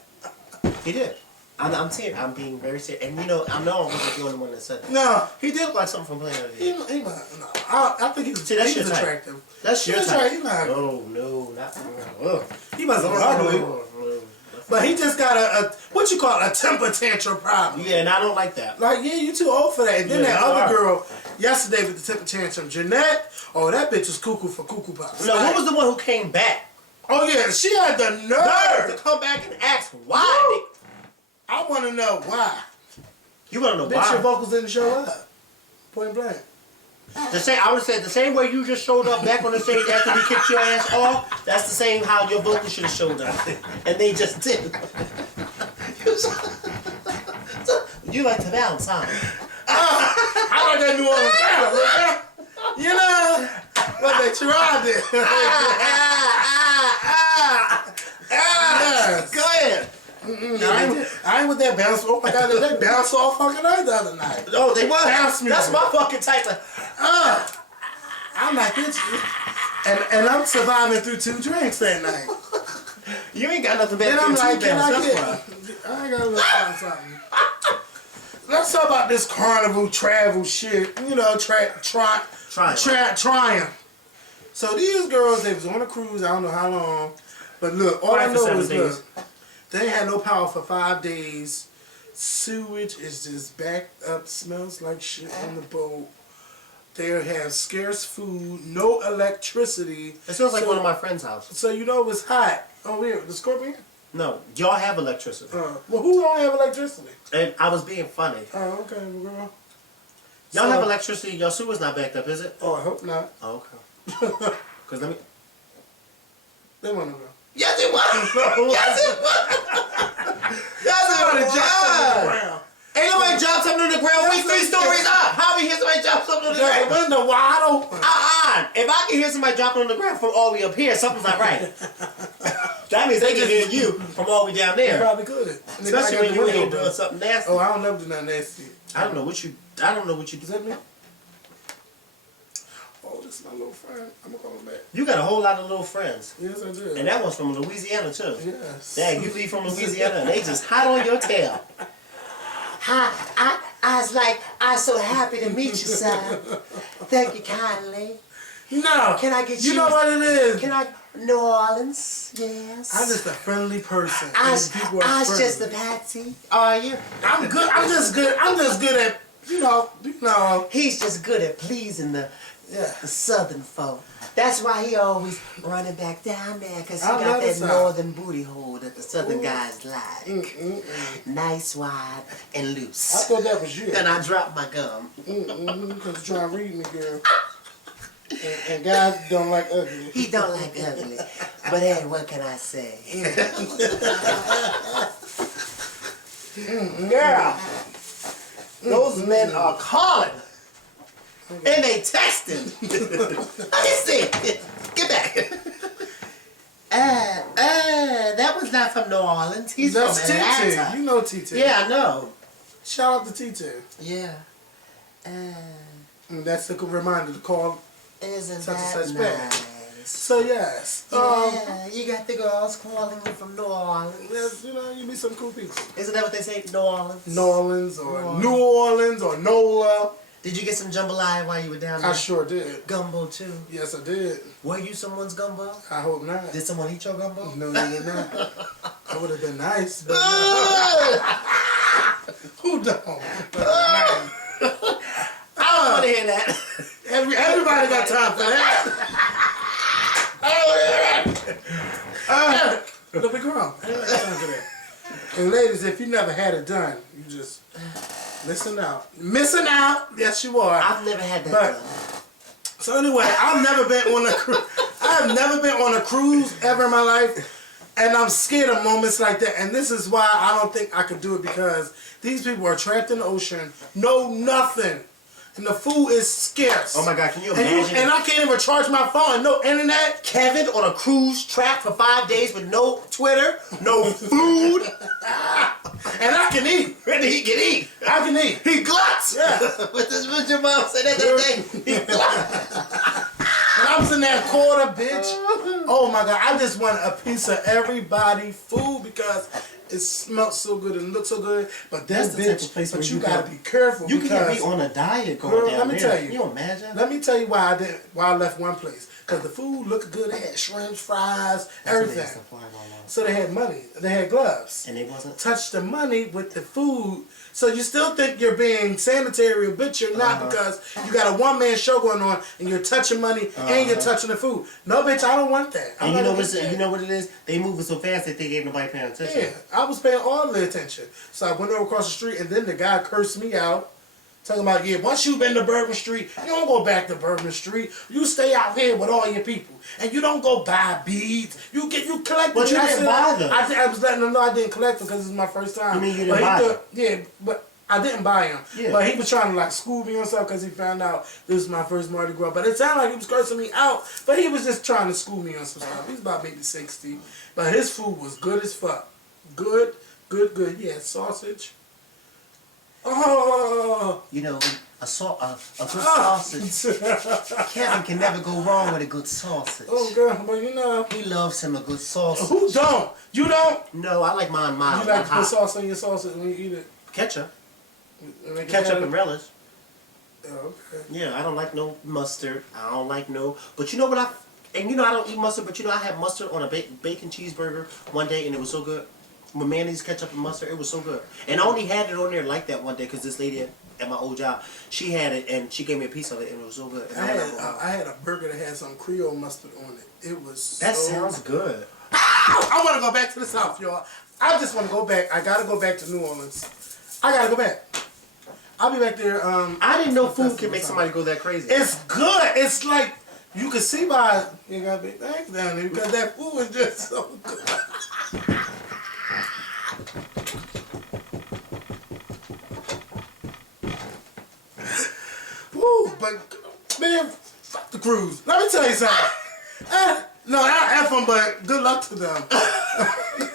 He did. I'm serious. I'm being very serious. And you know, I wasn't the only one that said that. no, He did look like something from Planet of the Apes. no. I think he's that's your type. attractive. That's your He's type. right. He's not. No, not. He wasn't ugly. But he just got a temper tantrum problem. Yeah, and I don't like that. Like, yeah, you too old for that. And then Yeah, that you other are. girl yesterday with the temper tantrum, Jeanette, oh, that bitch was cuckoo for Cuckoo Pops. No, who was the one who came back? Oh, yeah, she had the nerve To come back and ask why. I want to know why. You want to know Bitch, your why? vocals didn't show up. Point blank. I would say the same way you just showed up back on the stage after we kicked your ass off. That's the same how your vocals should have showed up, and they just didn't. You like the Valentine? I like that New Orleans sound. You know, but they tried it. Yes. Go ahead. I ain't with that bounce. Oh my God, they bounced all fucking night the other night. Oh, they was. Bounce music. That's my fucking type of. I'm not bitchy. And I'm surviving through 2 drinks that night. You ain't got nothing Then better I'm than like, two can I bounce. get? That's why. I gotta look on something. Let's talk about this carnival travel shit. You know, trying. So these girls, they was on a cruise. I don't know how long, but look, all I know is look, they had no power for 5 days. Sewage is just backed up. Smells like shit on the boat. They have scarce food, no electricity. It sounds like one of my friend's house. So you know it's hot. Oh, here, the Scorpion? No, y'all have electricity. Well, who don't have electricity? And I was being funny. Oh, okay, girl. Y'all have electricity. Your sewer's not backed up, is it? Oh, I hope not. Oh, okay. Because let me. They want to know. Yes, it was. Yes, it was. Yes, it was. Ain't nobody dropped something on the ground. We 3 stories up. How we hear somebody drop something on the ground? It wasn't wide open. If I can hear somebody dropping on the ground from all the way up here, something's not right. That means they can hear you from all the way down They there. probably could. Especially when you in here doing something nasty. Oh, I don't never do nothing nasty. I don't know what you Is that me? Oh, this is my little friend. I'm going to call him back. You got a whole lot of little friends. Yes, I do. And that one's from Louisiana, too. Yes. Dang, you leave from Louisiana and they just hot on your tail. Hi, I was so happy to meet you, son. Thank you kindly. No. Can I get you? You know what it is? Can I? New Orleans, yes. I'm just a friendly person. I was just a patsy. Are you? I'm good. I'm just good at, you know. He's just good at pleasing the southern folk. That's why he always running back down there, because he got that northern booty hole that the southern guys like. Nice, wide, and loose. I thought that was you. And I dropped my gum. Because you're trying to read me, girl. And guys don't like ugly. He don't like ugly. But hey, what can I say? Girl, those men are calling. And they texting. Let me see. Get back. That was not from New Orleans. He's That's from Atlanta. T-T. You know T-T. Yeah, I know. Shout out to T-T. Yeah. And that's a good reminder to call Isn't such that and such nice? back. So yes. Yeah, you got the girls calling me from New Orleans. Yes, you know, you meet some cool people. Isn't that what they say? New Orleans? New Orleans or New Orleans or NOLA. Did you get some jambalaya while you were down there? I sure did. Gumbo too? Yes, I did. Were you someone's gumbo? I hope not. Did someone eat your gumbo? No, they did not. That would have been nice, but who don't? I don't want to hear that. Everybody got time for that. Don't be grown. Everybody got time for that. And ladies, if you never had it done, you just missing out. Missing out. Yes, you are. I've never had that done. So anyway, I've never been on a cruise. I have never been on a cruise ever in my life, and I'm scared of moments like that. And this is why I don't think I could do it, because these people are trapped in the ocean, know nothing, and the food is scarce. Oh my God, can you imagine? And I can't even charge my phone, no internet. Kevin on a cruise trapped for 5 days with no Twitter, no food, And I can eat. and he can eat. I can eat. He gluts. Yeah. What your mom said that the other day? He gluts. And I was in that quarter, bitch. Oh my God, I just want a piece of everybody's food because it smells so good and looks so good. But That's this the type of bitch, place but where you you gotta can- be careful. You because, can't be on a diet going Girl, down let me there. tell you. Can you imagine? Let me tell you why I left one place. Because the food looked good. They had shrimp, fries, everything. So they had money. They had gloves. And they wasn't. Touch the money with the food. So you still think you're being sanitary, but you're not because you got a one-man show going on and you're touching money and you're touching the food. No, bitch, I don't want that. And you know what it is? They moving so fast that they ain't nobody paying attention. Yeah, I was paying all the attention. So I went over across the street and then the guy cursed me out. Talking about, yeah, once you've been to Bourbon Street, you don't go back to Bourbon Street. You stay out here with all your people. And you don't go buy beads. You collect But them. you didn't buy them. I was letting them know I didn't collect them because this is my first time. You mean you But didn't he buy them? Yeah, but I didn't buy them. Yeah. But he was trying to like school me on stuff because he found out this was my first Mardi Gras. But it sounded like he was cursing me out. But he was just trying to school me on some stuff. He's about maybe 60. But his food was good as fuck. Good. He had sausage. Oh. You know, a good sausage. Kevin can never go wrong with a good sausage. Oh, girl, but you know. He loves him a good sausage. Who don't? You don't? No, I like mine mild. You like to hot. put sauce on your sausage when you eat it? Ketchup. And make it Ketchup better? and relish. Oh, okay. Yeah, I don't like no mustard. I don't like no. But you know what I don't eat mustard. But you know I had mustard on a bacon cheeseburger one day, and it was so good. With mayonnaise, ketchup, and mustard, it was so good. And I only had it on there like that one day because this lady at my old job, she had it and she gave me a piece of it, and it was so good. And I had a burger that had some Creole mustard on it. It was that so sounds good. I want to go back to the South, y'all. I just want to go back. I got to go back to New Orleans. I got to go back. I'll be back there. I didn't know food can make somebody go that crazy. It's good. It's like, you can see why you got big things down there because that food is just so good. Woo, but man, fuck the cruise. Let me tell you something. No, I F them, but good luck to them.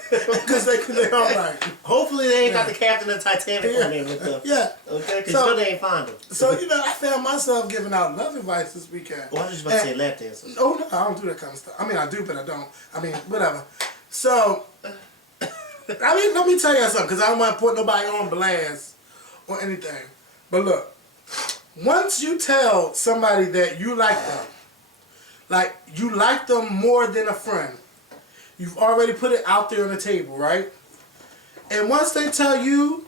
Because they're all right. Hopefully they ain't got the captain of Titanic on there with them. Yeah. Okay, because So- they ain't find them. So, I found myself giving out love advice this weekend. Well, I was just about to say lap dancers. Oh, no, I don't do that kind of stuff. I mean, I do, but I don't. I mean, whatever. So, let me tell you something, because I don't want to put nobody on blast or anything. But look, once you tell somebody that you like them, like you like them more than a friend, you've already put it out there on the table, right? And once they tell you,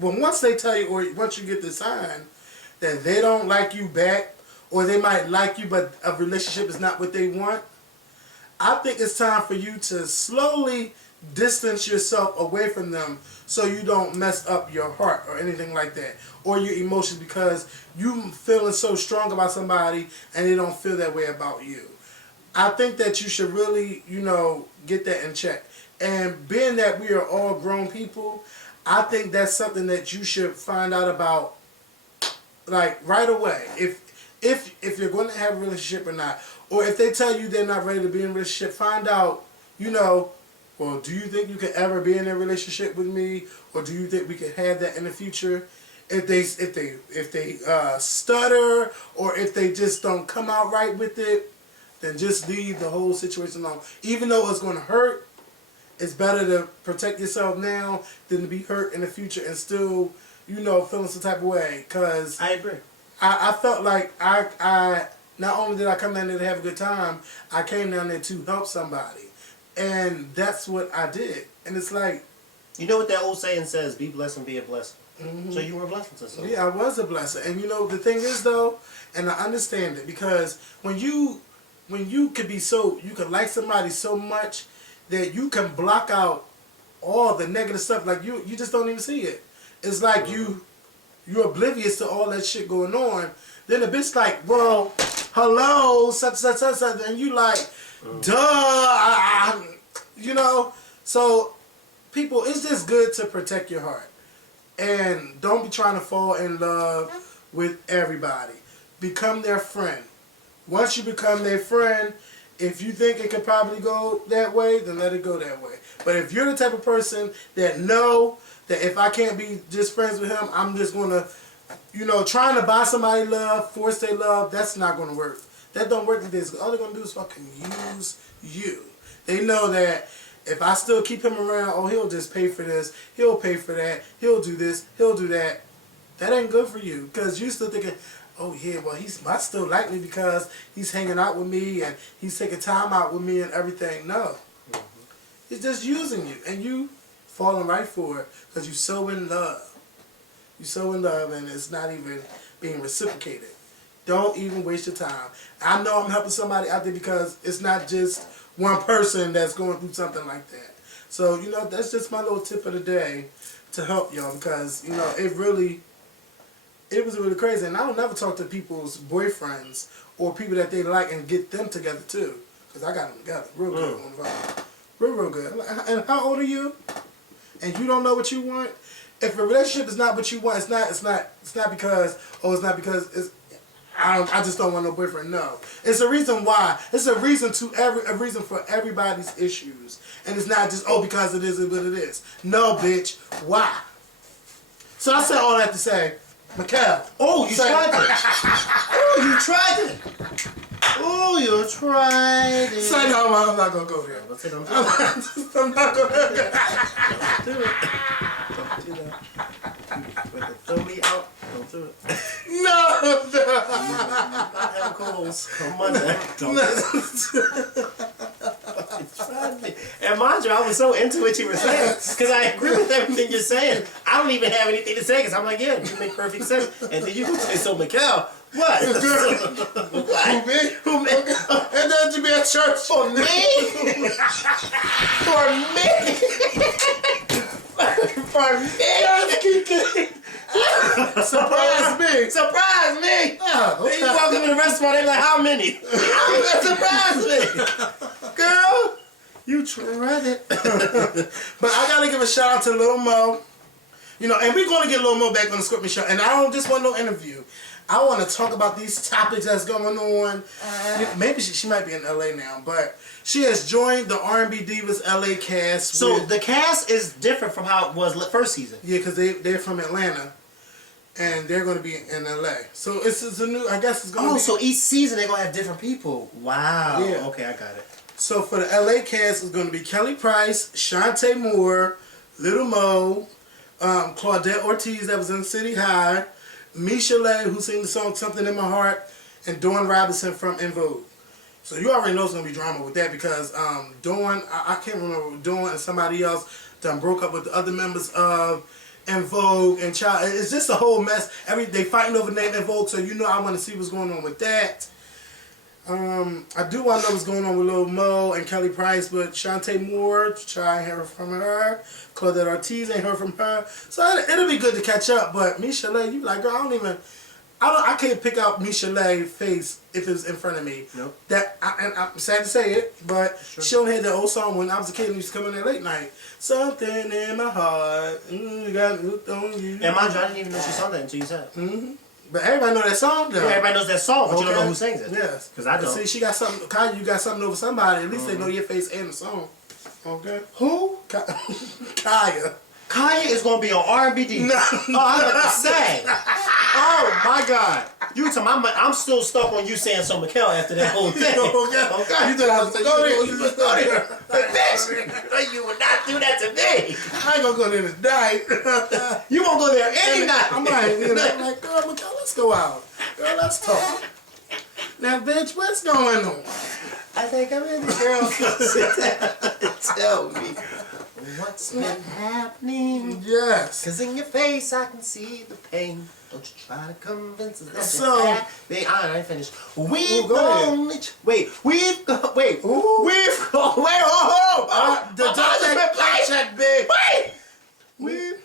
once they tell you, or once you get the sign that they don't like you back, or they might like you, but a relationship is not what they want, I think it's time for you to slowly distance yourself away from them so you don't mess up your heart or anything like that, or your emotions, because you feeling so strong about somebody and they don't feel that way about you. I think that you should really, get that in check. And being that we are all grown people, I think that's something that you should find out about, like, right away. If you're going to have a relationship or not, or if they tell you they're not ready to be in a relationship, find out, well, do you think you could ever be in a relationship with me, or do you think we could have that in the future? If they stutter, or if they just don't come out right with it, then just leave the whole situation alone. Even though it's going to hurt, it's better to protect yourself now than to be hurt in the future and still, feeling some type of way. Because I agree. I felt like I not only did I come down there to have a good time, I came down there to help somebody. And that's what I did. And it's like, you know what that old saying says, be blessed and be a blessing. mm-hmm. So you were a blessing to someone. Yeah, I was a blessing. And you know, the thing is though, and I understand it, because when you could be so, you could like somebody so much that you can block out all the negative stuff, like you just don't even see it. It's like you're oblivious to all that shit going on. Then the bitch like, well, hello, such, and you like, duh, you know? So, people, it's just good to protect your heart. And don't be trying to fall in love with everybody. Become their friend. Once you become their friend, if you think it could probably go that way, then let it go that way. But if you're the type of person that know that if I can't be just friends with him, I'm just going to, you know, trying to buy somebody love, force their love, that's not going to work. That don't work with this. All they're going to do is fucking use you. They know that if I still keep him around, oh, he'll just pay for this, he'll pay for that, he'll do this, he'll do that. That ain't good for you, because you still thinking, oh yeah, well he must still like me because he's hanging out with me and he's taking time out with me and everything. No. He's just using you, and you falling right for it because you're so in love. You're so in love, and it's not even being reciprocated. Don't even waste your time. I know I'm helping somebody out there because it's not just one person that's going through something like that. So, you know, that's just my little tip of the day to help y'all, because, you know, it was really crazy. And I don't never talk to people's boyfriends or people that they like and get them together too, because I got them together real good on the phone. Real good. And how old are you? And you don't know what you want? If a relationship is not what you want, it's not because I just don't want no boyfriend. No, it's a reason why. It's a reason for everybody's issues, and it's not just because it is what it is. No, bitch. Why? So I said all that to say, Mikhail. Oh, you tried it. Oh, you tried it. Oh, you tried it. Say no, I'm not gonna go there. I'm not gonna go there. Don't do it. Don't do that. With the throw me out. Don't do it. No. I have goals on Monday. Don't do it. And mind you, I was so into what you were saying because I agree with everything you're saying. I don't even have anything to say because I'm like, yeah, you make perfect sense. And then you go say, so Mikhail, what? What? Who, me? Who me? And then to be at church For me? For me? For me? Surprise me. Surprise me. Oh, okay. You walk up in the restaurant, they be like, how many? Surprise me. Girl, you tried it. But I gotta give a shout out to Lil Mo. You know, and we're gonna get Lil Mo back on the Script Me Show. And I don't just want no interview. I want to talk about these topics that's going on. Maybe she might be in LA now, but she has joined the R&B Divas LA cast. So the cast is different from how it was first season. Yeah, because they're from Atlanta, and they're going to be in LA. So it's a new. I guess it's going to be. Oh, so each season they're gonna have different people. Wow. Yeah. Okay, I got it. So for the LA cast, it's going to be Kelly Price, Shantae Moore, Little Mo, Claudette Ortiz that was in City High, Misha Lay, who sang the song Something in My Heart, and Dawn Robinson from En Vogue. So you already know it's going to be drama with that because Dawn, I can't remember, Dawn and somebody else done broke up with the other members of En Vogue and Child. It's just a whole mess. They fighting over name En Vogue, so you know I want to see what's going on with that. I do want to know what's going on with Lil Mo and Kelly Price, but Shantae Moore, try and hear from her. Claudette Ortiz ain't heard from her. So it'll be good to catch up, but Misha Lay, you like, girl, I can't pick out Misha Lay's face if it's in front of me. Nope. And I'm sad to say it, but she only had that old song when I was a kid and used to come in there late night. Something in my heart, got hooked on you. And mind you, I didn't even know she sung that until you said it. Mm-hmm. But everybody know that song, though. Yeah, everybody knows that song, but you don't know who sings it. Yes. Because I don't. See, she got something, Kaya, you got something over somebody. At least they know your face and the song. Okay? Who? Kaya. Kaya is going to be on R&B Divas. No. Oh, I'm about to say. Oh, my God. You talking, I'm still stuck on you saying so Mikhail after that whole thing. Okay. Okay. You thought I was going to go there. You was going there. Bitch, you would not do that to me. I ain't going to go there tonight. You won't go there any night. I'm like, girl, Mikhail, let's go out. Girl, let's talk. Now, bitch, what's going on? I think I'm in the girl. Sit down and tell me What's been happening? Yes. Cause in your face I can see the pain. Don't you try to convince us that So- you're happy. I ain't finished. We've go ahead. only... Wait. We've... Wait. Ooh. We've... Wait. Oh. The double check, big. Wait. We've...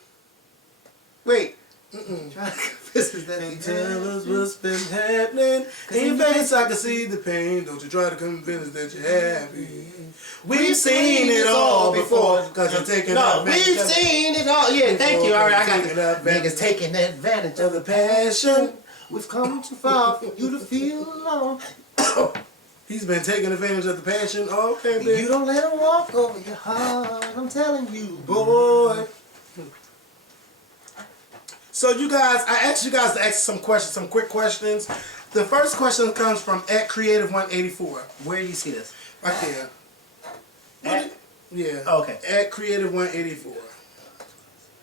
Wait. Try to convince us that And you're tell us happy. what's been happening. In your face, I can see the pain. Don't you try to convince us that you're happy. We've seen it all before. Cause you're taking No, advantage we've of seen it all. Yeah, thank you. All right, I got Taking the advantage. niggas taking advantage of of the the passion. We've come too far for you to feel alone. He's been taking advantage of the passion. Oh, okay, You big. don't let him walk over your heart. I'm telling you, boy. So you guys, I asked you guys to ask some questions, some quick questions. The first question comes from @Creative184. Where do you see this? Right there. Yeah. Oh, okay. @Creative184.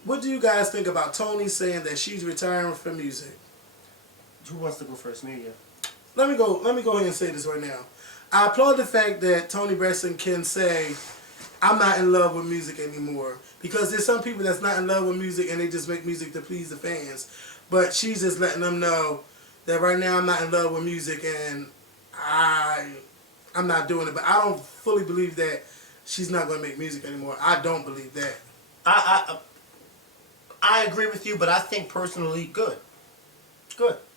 What do you guys think about Toni saying that she's retiring from music? Who wants to go first? Me or you? Let me go ahead and say this right now. I applaud the fact that Toni Braxton can say, I'm not in love with music anymore. Because there's some people that's not in love with music and they just make music to please the fans. But she's just letting them know that right now I'm not in love with music and I'm not doing it. But I don't fully believe that she's not going to make music anymore. I don't believe that. I agree with you, but I think personally, good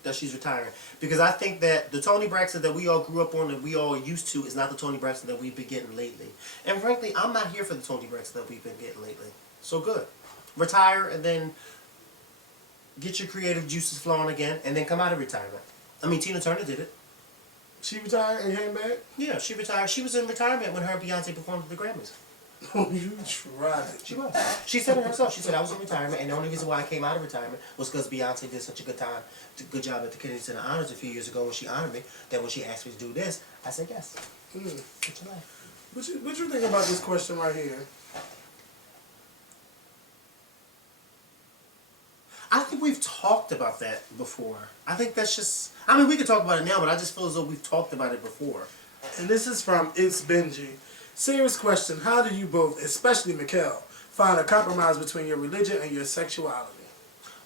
that she's retiring, because I think that the Toni Braxton that we all grew up on, that we all used to, is not the Toni Braxton that we've been getting lately. And frankly, I'm not here for the Toni Braxton that we've been getting lately. So good, retire and then get your creative juices flowing again, and then come out of retirement. I mean, Tina Turner did it. She retired and came back? Yeah, she retired. She was in retirement when her and Beyonce performed at the Grammys. Oh, you tried it. She was. She said it herself. She said, I was in retirement, and the only reason why I came out of retirement was because Beyonce did such a good job at the Kennedy Center Honors a few years ago when she honored me, that when she asked me to do this, I said yes. Get your life. What you think about this question right here? I think we've talked about that before. I think that's just... I mean, we could talk about it now, but I just feel as though we've talked about it before. And this is from It's Benji. Serious question. How do you both, especially Mikkel, find a compromise between your religion and your sexuality?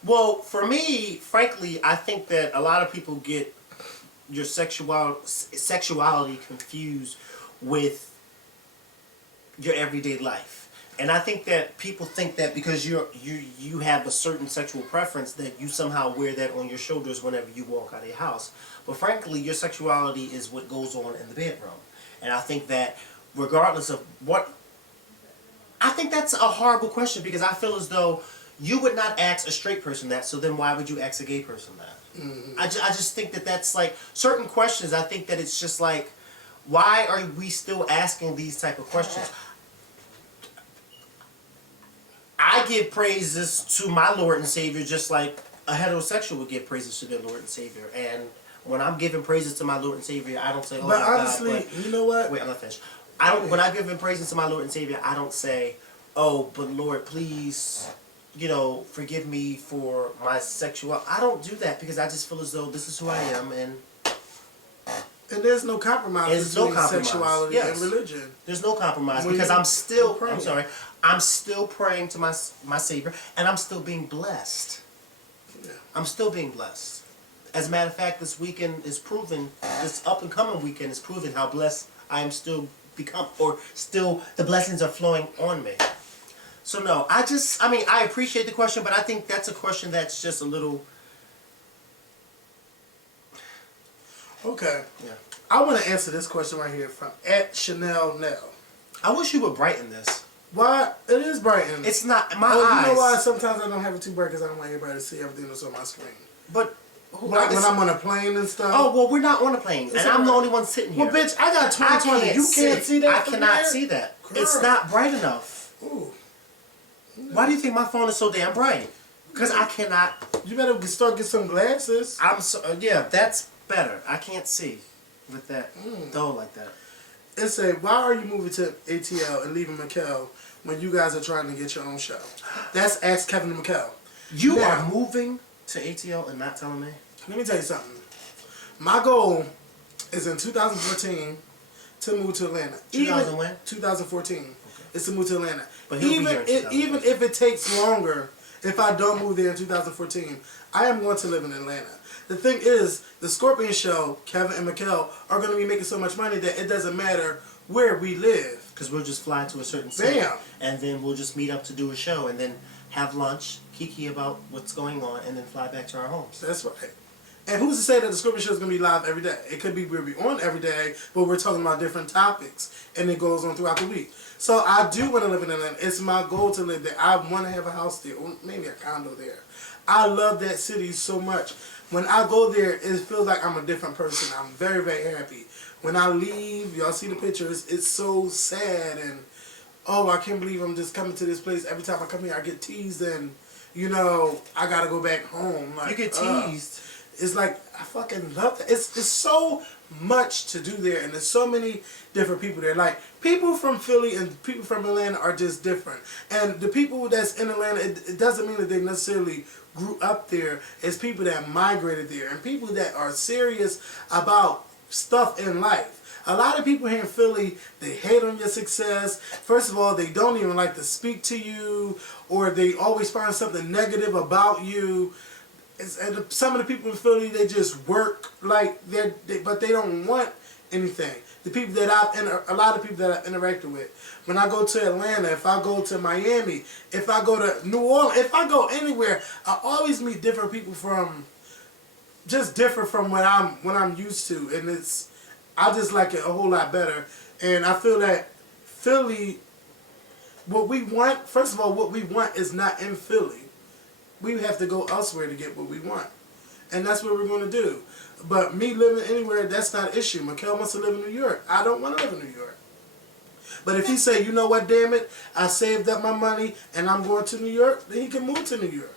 Well, for me, frankly, I think that a lot of people get your sexuality confused with your everyday life. And I think that people think that because you have a certain sexual preference that you somehow wear that on your shoulders whenever you walk out of your house. But frankly, your sexuality is what goes on in the bedroom. And I think that regardless of what... I think that's a horrible question, because I feel as though you would not ask a straight person that, so then why would you ask a gay person that? Mm-hmm. I just think that that's like... Certain questions, I think that it's just like, why are we still asking these type of questions? I give praises to my Lord and Savior just like a heterosexual would give praises to their Lord and Savior. And when I'm giving praises to my Lord and Savior, I don't say, oh but my honestly, God. But you know what? wait, I'm not finished. I don't. When I give him praises to my Lord and Savior, I don't say, oh, but Lord, please, forgive me for my sexual... I don't do that, because I just feel as though this is who I am, and there's no compromise between sexuality and religion. There's no compromise, When because you- I'm still... praying. I'm sorry. I'm still praying to my Savior, and I'm still being blessed. Yeah. I'm still being blessed. As a matter of fact, this weekend is proven, this up-and-coming weekend is proving how blessed I am still become, or still the blessings are flowing on me. So no, I appreciate the question, but I think that's a question that's just a little... Okay. Yeah. I want to answer this question right here from @ChanelNell. I wish you would brighten this. Why? It is brightened. It's not, my You eyes... know why sometimes I don't have it too bright? Because I don't want everybody to see everything that's on my screen. But... Like when I'm on a plane and stuff. Oh, well, we're not on a plane, and I'm the only one sitting here. Well, bitch, I got 20/20. You can't see that. I cannot see that. Girl. It's not bright enough. Ooh. Why do you think my phone is so damn bright? Because I cannot. You better start getting some glasses. Yeah, that's better. I can't see with that dough like that. It said, why are you moving to ATL and leaving Mikkel when you guys are trying to get your own show? That's Ask Kevin and Mikkel. You are moving to ATL and not telling me? Let me tell you something. My goal is in 2014 to move to Atlanta. 2000 when? 2014. is to move to Atlanta. But he'll be here in Even if it takes longer, if I don't move there in 2014, I am going to live in Atlanta. The thing is, the Scorpion Show, Kevin and Mikkel, are going to be making so much money that it doesn't matter where we live. Because we'll just fly to a certain city. Bam. And then we'll just meet up to do a show and then have lunch, kiki about what's going on, and then fly back to our homes. That's right. And who's to say that the Scorpion Show is going to be live every day? It could be we'll be on every day, but we're talking about different topics, and it goes on throughout the week. So I do want to live in Atlanta. It's my goal to live there. I want to have a house there, or maybe a condo there. I love that city so much. When I go there, it feels like I'm a different person. I'm very, very happy. When I leave, y'all see the pictures, it's so sad, and oh, I can't believe I'm just coming to this place. Every time I come here, I get teased, and you know, I gotta go back home. Like, You get teased. It's like, I fucking love that. It's so much to do there, and there's so many different people there. Like, people from Philly and people from Atlanta are just different. And the people that's in Atlanta, it doesn't mean that they necessarily grew up there. It's people that migrated there, and people that are serious about stuff in life. A lot of people here in Philly, they hate on your success. First of all, they don't even like to speak to you, or they always find something negative about you. And some of the people in Philly, they just work like but they don't want anything. The people that a lot of people that I've interacted with. When I go to Atlanta, if I go to Miami, if I go to New Orleans, if I go anywhere, I always meet different people just different from what I'm used to, and I just like it a whole lot better. And I feel that Philly, what we want is not in Philly. We have to go elsewhere to get what we want. And that's what we're going to do. But me living anywhere, that's not an issue. Mikkel wants to live in New York. I don't want to live in New York. But if he say, you know what, damn it, I saved up my money and I'm going to New York, then he can move to New York.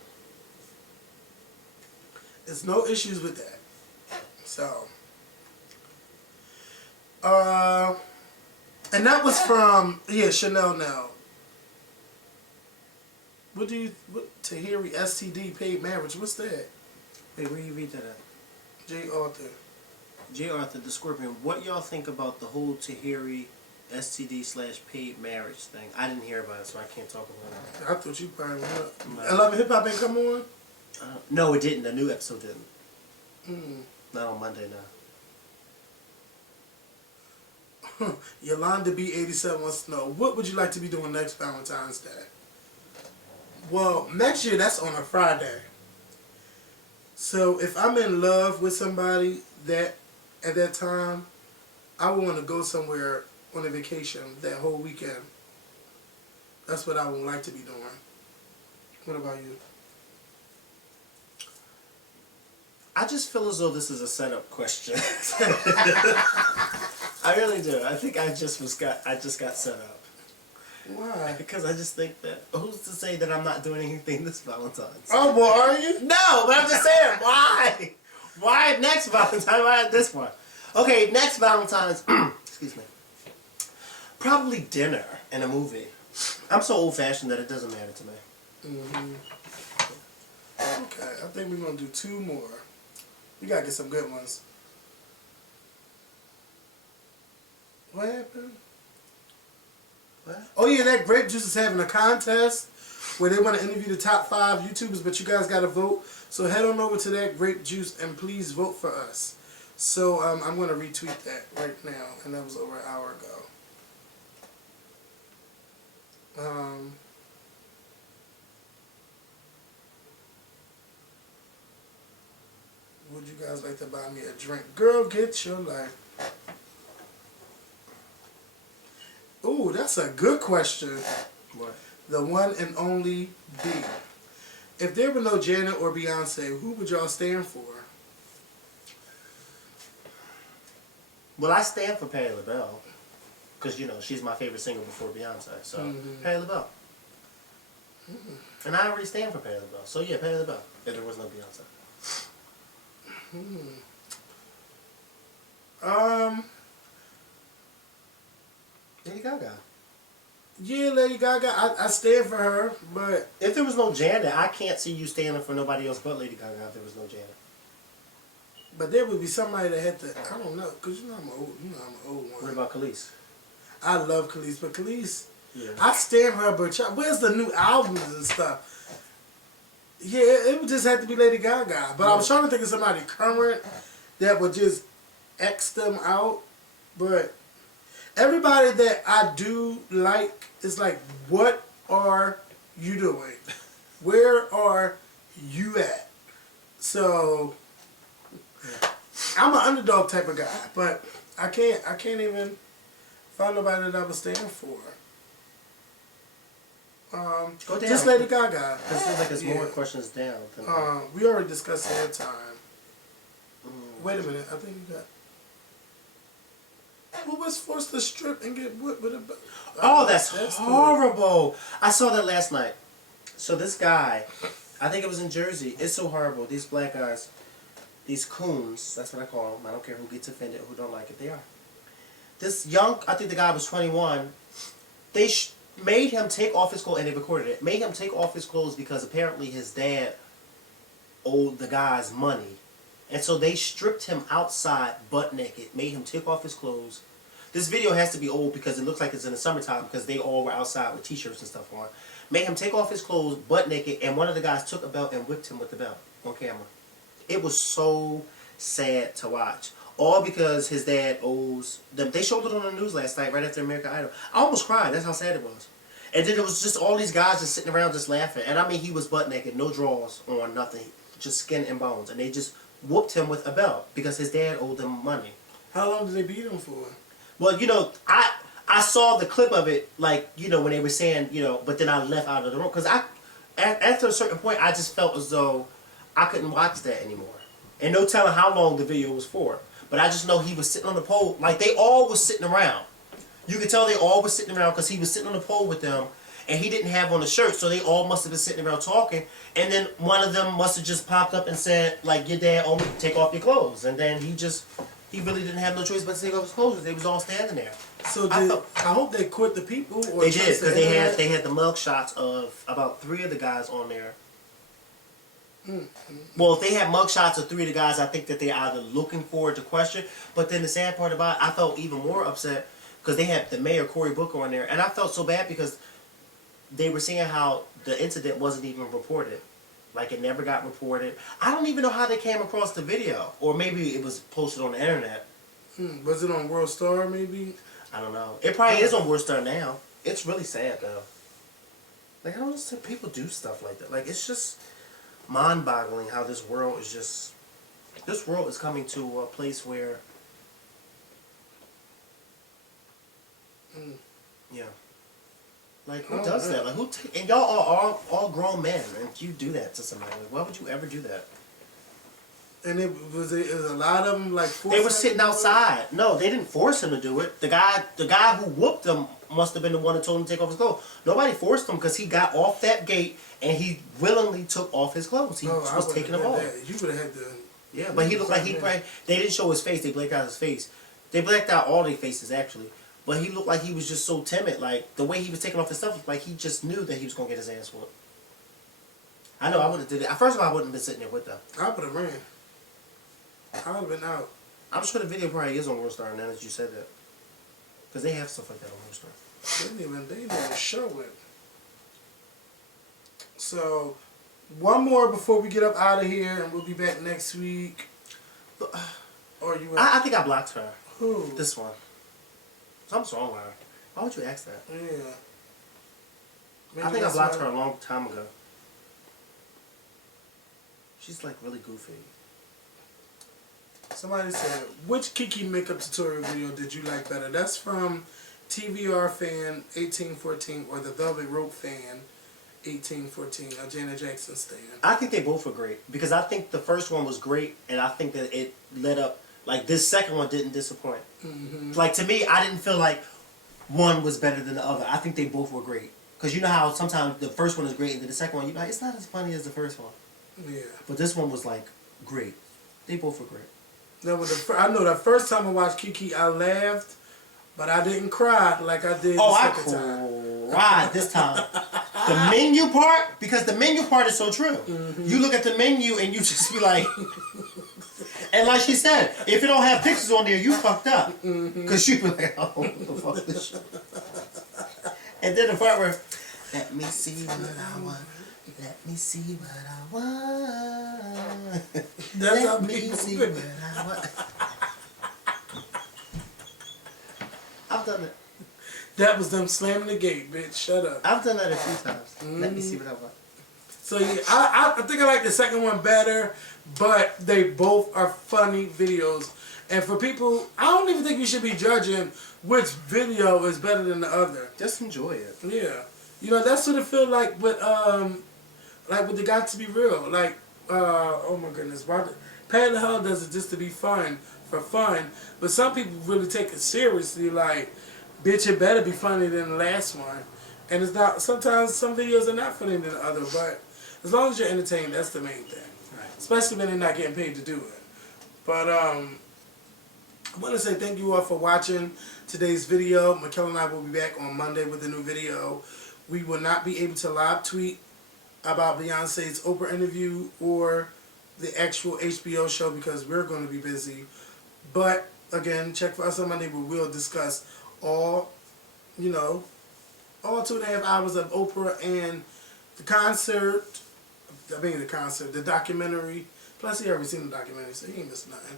There's no issues with that. So, and that was from, Chanel now. What Tahiri STD paid marriage? What's that? Wait, where you read that at? J. Arthur. J. Arthur, the Scorpion. What y'all think about the whole Tahiri STD/paid marriage thing? I didn't hear about it, so I can't talk about it. I thought you probably would. 11 Hip Hop ain't come on? No, it didn't. The new episode didn't. Not on Monday now. Yolanda B87 wants to know, what would you like to be doing next Valentine's Day? Well, next year, that's on a Friday. So if I'm in love with somebody at that time, I would want to go somewhere on a vacation that whole weekend. That's what I would like to be doing. What about you? I just feel as though this is a setup question. I really do. I think I just got set up. Why? Because I just think that, who's to say that I'm not doing anything this Valentine's? Oh, boy, are you? No, but I'm just saying, why? Why next Valentine's? Why this one? Okay, next Valentine's, excuse me, probably dinner and a movie. I'm so old-fashioned that it doesn't matter to me. Okay, I think we're going to do 2 more. We got to get some good ones. What happened? What? Oh yeah, that Grape Juice is having a contest where they want to interview the top 5 YouTubers, but you guys got to vote. So head on over to that Grape Juice and please vote for us. So I'm going to retweet that right now, and that was over an hour ago. Would you guys like to buy me a drink? Girl, get your life. Ooh, that's a good question. What? The one and only B. If there were no Janet or Beyonce, who would y'all stand for? Well, I stand for Patti LaBelle. Because, you know, she's my favorite singer before Beyonce. So, Patti LaBelle. And I already stand for Patti LaBelle. So, yeah, Patti LaBelle. If there was no Beyonce. Lady Gaga. Yeah, Lady Gaga. I stand for her, but If there was no Janet, I can't see you standing for nobody else but Lady Gaga if there was no Janet. there would be somebody that had to. I don't know, cause I'm an old one. What about Khalees? I love Khalees, but Khalees, Yeah. I stand her, but where's the new albums and stuff? Yeah, it would just have to be Lady Gaga. But I was trying to think of somebody current that would just X them out. But everybody that I do like is like, what are you doing? Where are you at? So I'm an underdog type of guy, but I can't even find nobody that I would stand for. Go down. Just Lady Gaga. It seems like it's more questions down. Than We already discussed that time. Wait a minute, I think you got. Who was forced to strip and get whipped with a? Oh, that's horrible. I saw that last night. So this guy, I think it was in Jersey. It's so horrible. These black guys, these coons, that's what I call them. I don't care who gets offended or who don't like it. They are. This young, I think the guy was 21. They made him take off his clothes, and they recorded it. Made him take off his clothes because apparently his dad owed the guys money. And so they stripped him outside butt naked, made him take off his clothes. This video has to be old because it looks like it's in the summertime because they all were outside with t-shirts and stuff on. Made him take off his clothes butt naked, and one of the guys took a belt and whipped him with the belt on camera. It was so sad to watch. All because his dad owes them. They showed it on the news last night right after American Idol. I almost cried. That's how sad it was. And then it was just all these guys just sitting around just laughing. And I mean, he was butt naked, no drawers on, nothing. Just skin and bones. And they just whooped him with a belt because his dad owed them money. How long did they beat him for? Well, you know, I saw the clip of it, like, you know, when they were saying, you know, but then I left out of the room. Because after a certain point, I just felt as though I couldn't watch that anymore. And no telling how long the video was for. But I just know he was sitting on the pole. Like, they all was sitting around. You could tell they all was sitting around because he was sitting on the pole with them. And he didn't have on a shirt, so they all must have been sitting around talking. And then one of them must have just popped up and said, like, your dad owed me, take off your clothes. And then he really didn't have no choice but to take off his clothes. They was all standing there. So I hope they quit the people. Or they did, because they had the mug shots of about 3 of the guys on there. Well, if they had mug shots of 3 of the guys, I think that they're either looking forward to question. But then the sad part about it, I felt even more upset because they had the mayor, Cory Booker, on there. And I felt so bad because they were saying how the incident wasn't even reported. Like, it never got reported. I don't even know how they came across the video. Or maybe it was posted on the internet. Was it on World Star, maybe? I don't know. It probably is on World Star now. It's really sad, though. Like, how does people do stuff like that? Like, it's just mind-boggling how this world is just... This world is coming to a place where... Yeah. Like, who does that? Like, and y'all are all grown men, and you do that to somebody. Like, why would you ever do that? And it was a lot of them, like, they were sitting outside. No, they didn't force him to do it. The guy who whooped him must have been the one that told him to take off his clothes. Nobody forced him because he got off that gate and he willingly took off his clothes. He was taking them off. You would have had to. Yeah, but he looked like he probably... They didn't show his face. They blacked out his face. They blacked out all their faces, actually. But he looked like he was just so timid. Like, the way he was taking off his stuff, like he just knew that he was going to get his ass whooped. I know I would have did it. First of all, I wouldn't have been sitting there with them. I would have ran. I would have been out. I'm sure the video probably is on World Star now that you said that. Because they have stuff like that on World Star. They didn't even show it. So, one more before we get up out of here, and we'll be back next week. Or you? I think I blocked her. Who? This one. Something's wrong with her. Why would you ask that? Yeah. Maybe I think I blocked her a long time ago. She's like really goofy. Somebody said, which Kiki makeup tutorial video did you like better? That's from TVR fan 1814 or the Velvet Rope fan 1814, a Janet Jackson stan. I think they both were great because I think the first one was great and I think that it led up, like this second one didn't disappoint. Like to me, I didn't feel like one was better than the other. I think they both were great. Because you know how sometimes the first one is great and then the second one, you're like, it's not as funny as the first one. Yeah. But this one was like great. They both were great. I know the first time I watched Kiki, I laughed, but I didn't cry like I did the second time. Cried this time. The menu part, because the menu part is so true. You look at the menu and you just be like, and like she said, if it don't have pictures on there, you fucked up. Because she be like, oh, what the fuck is this shit? And then the part where, let me see what I want. Let me see what I want. That's how Let me people see feel. what I want. I've done it. That was them slamming the gate, bitch. Shut up. I've done that a few times. Let me see what I want. So yeah, I think I like the second one better, but they both are funny videos. And for people, I don't even think you should be judging which video is better than the other. Just enjoy it. Yeah, you know that's what it feel like with the Got to Be Real. Like oh my goodness, Pat the Hell does it just to be fun for fun, but some people really take it seriously. Like, bitch, it better be funnier than the last one. And it's not. Sometimes some videos are not funnier than the other, but as long as you're entertained, that's the main thing. Right. Especially when they're not getting paid to do it. But I want to say thank you all for watching today's video. Mikkel and I will be back on Monday with a new video. We will not be able to live tweet about Beyonce's Oprah interview or the actual HBO show because we're going to be busy. But again, check for us on Monday where we'll discuss all 2.5 hours of Oprah and the concert. The documentary. Plus, he already seen the documentary, so he ain't missing nothing.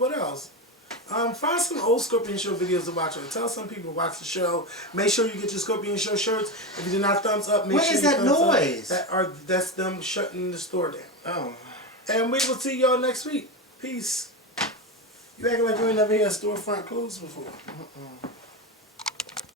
What else? Find some old Scorpion Show videos to watch. Or tell some people to watch the show. Make sure you get your Scorpion Show shirts. If you did not thumbs up, make What sure is you that thumbs noise? up. That's them shutting the store down. Oh. And we will see y'all next week. Peace. You acting like you ain't never had a storefront closed before.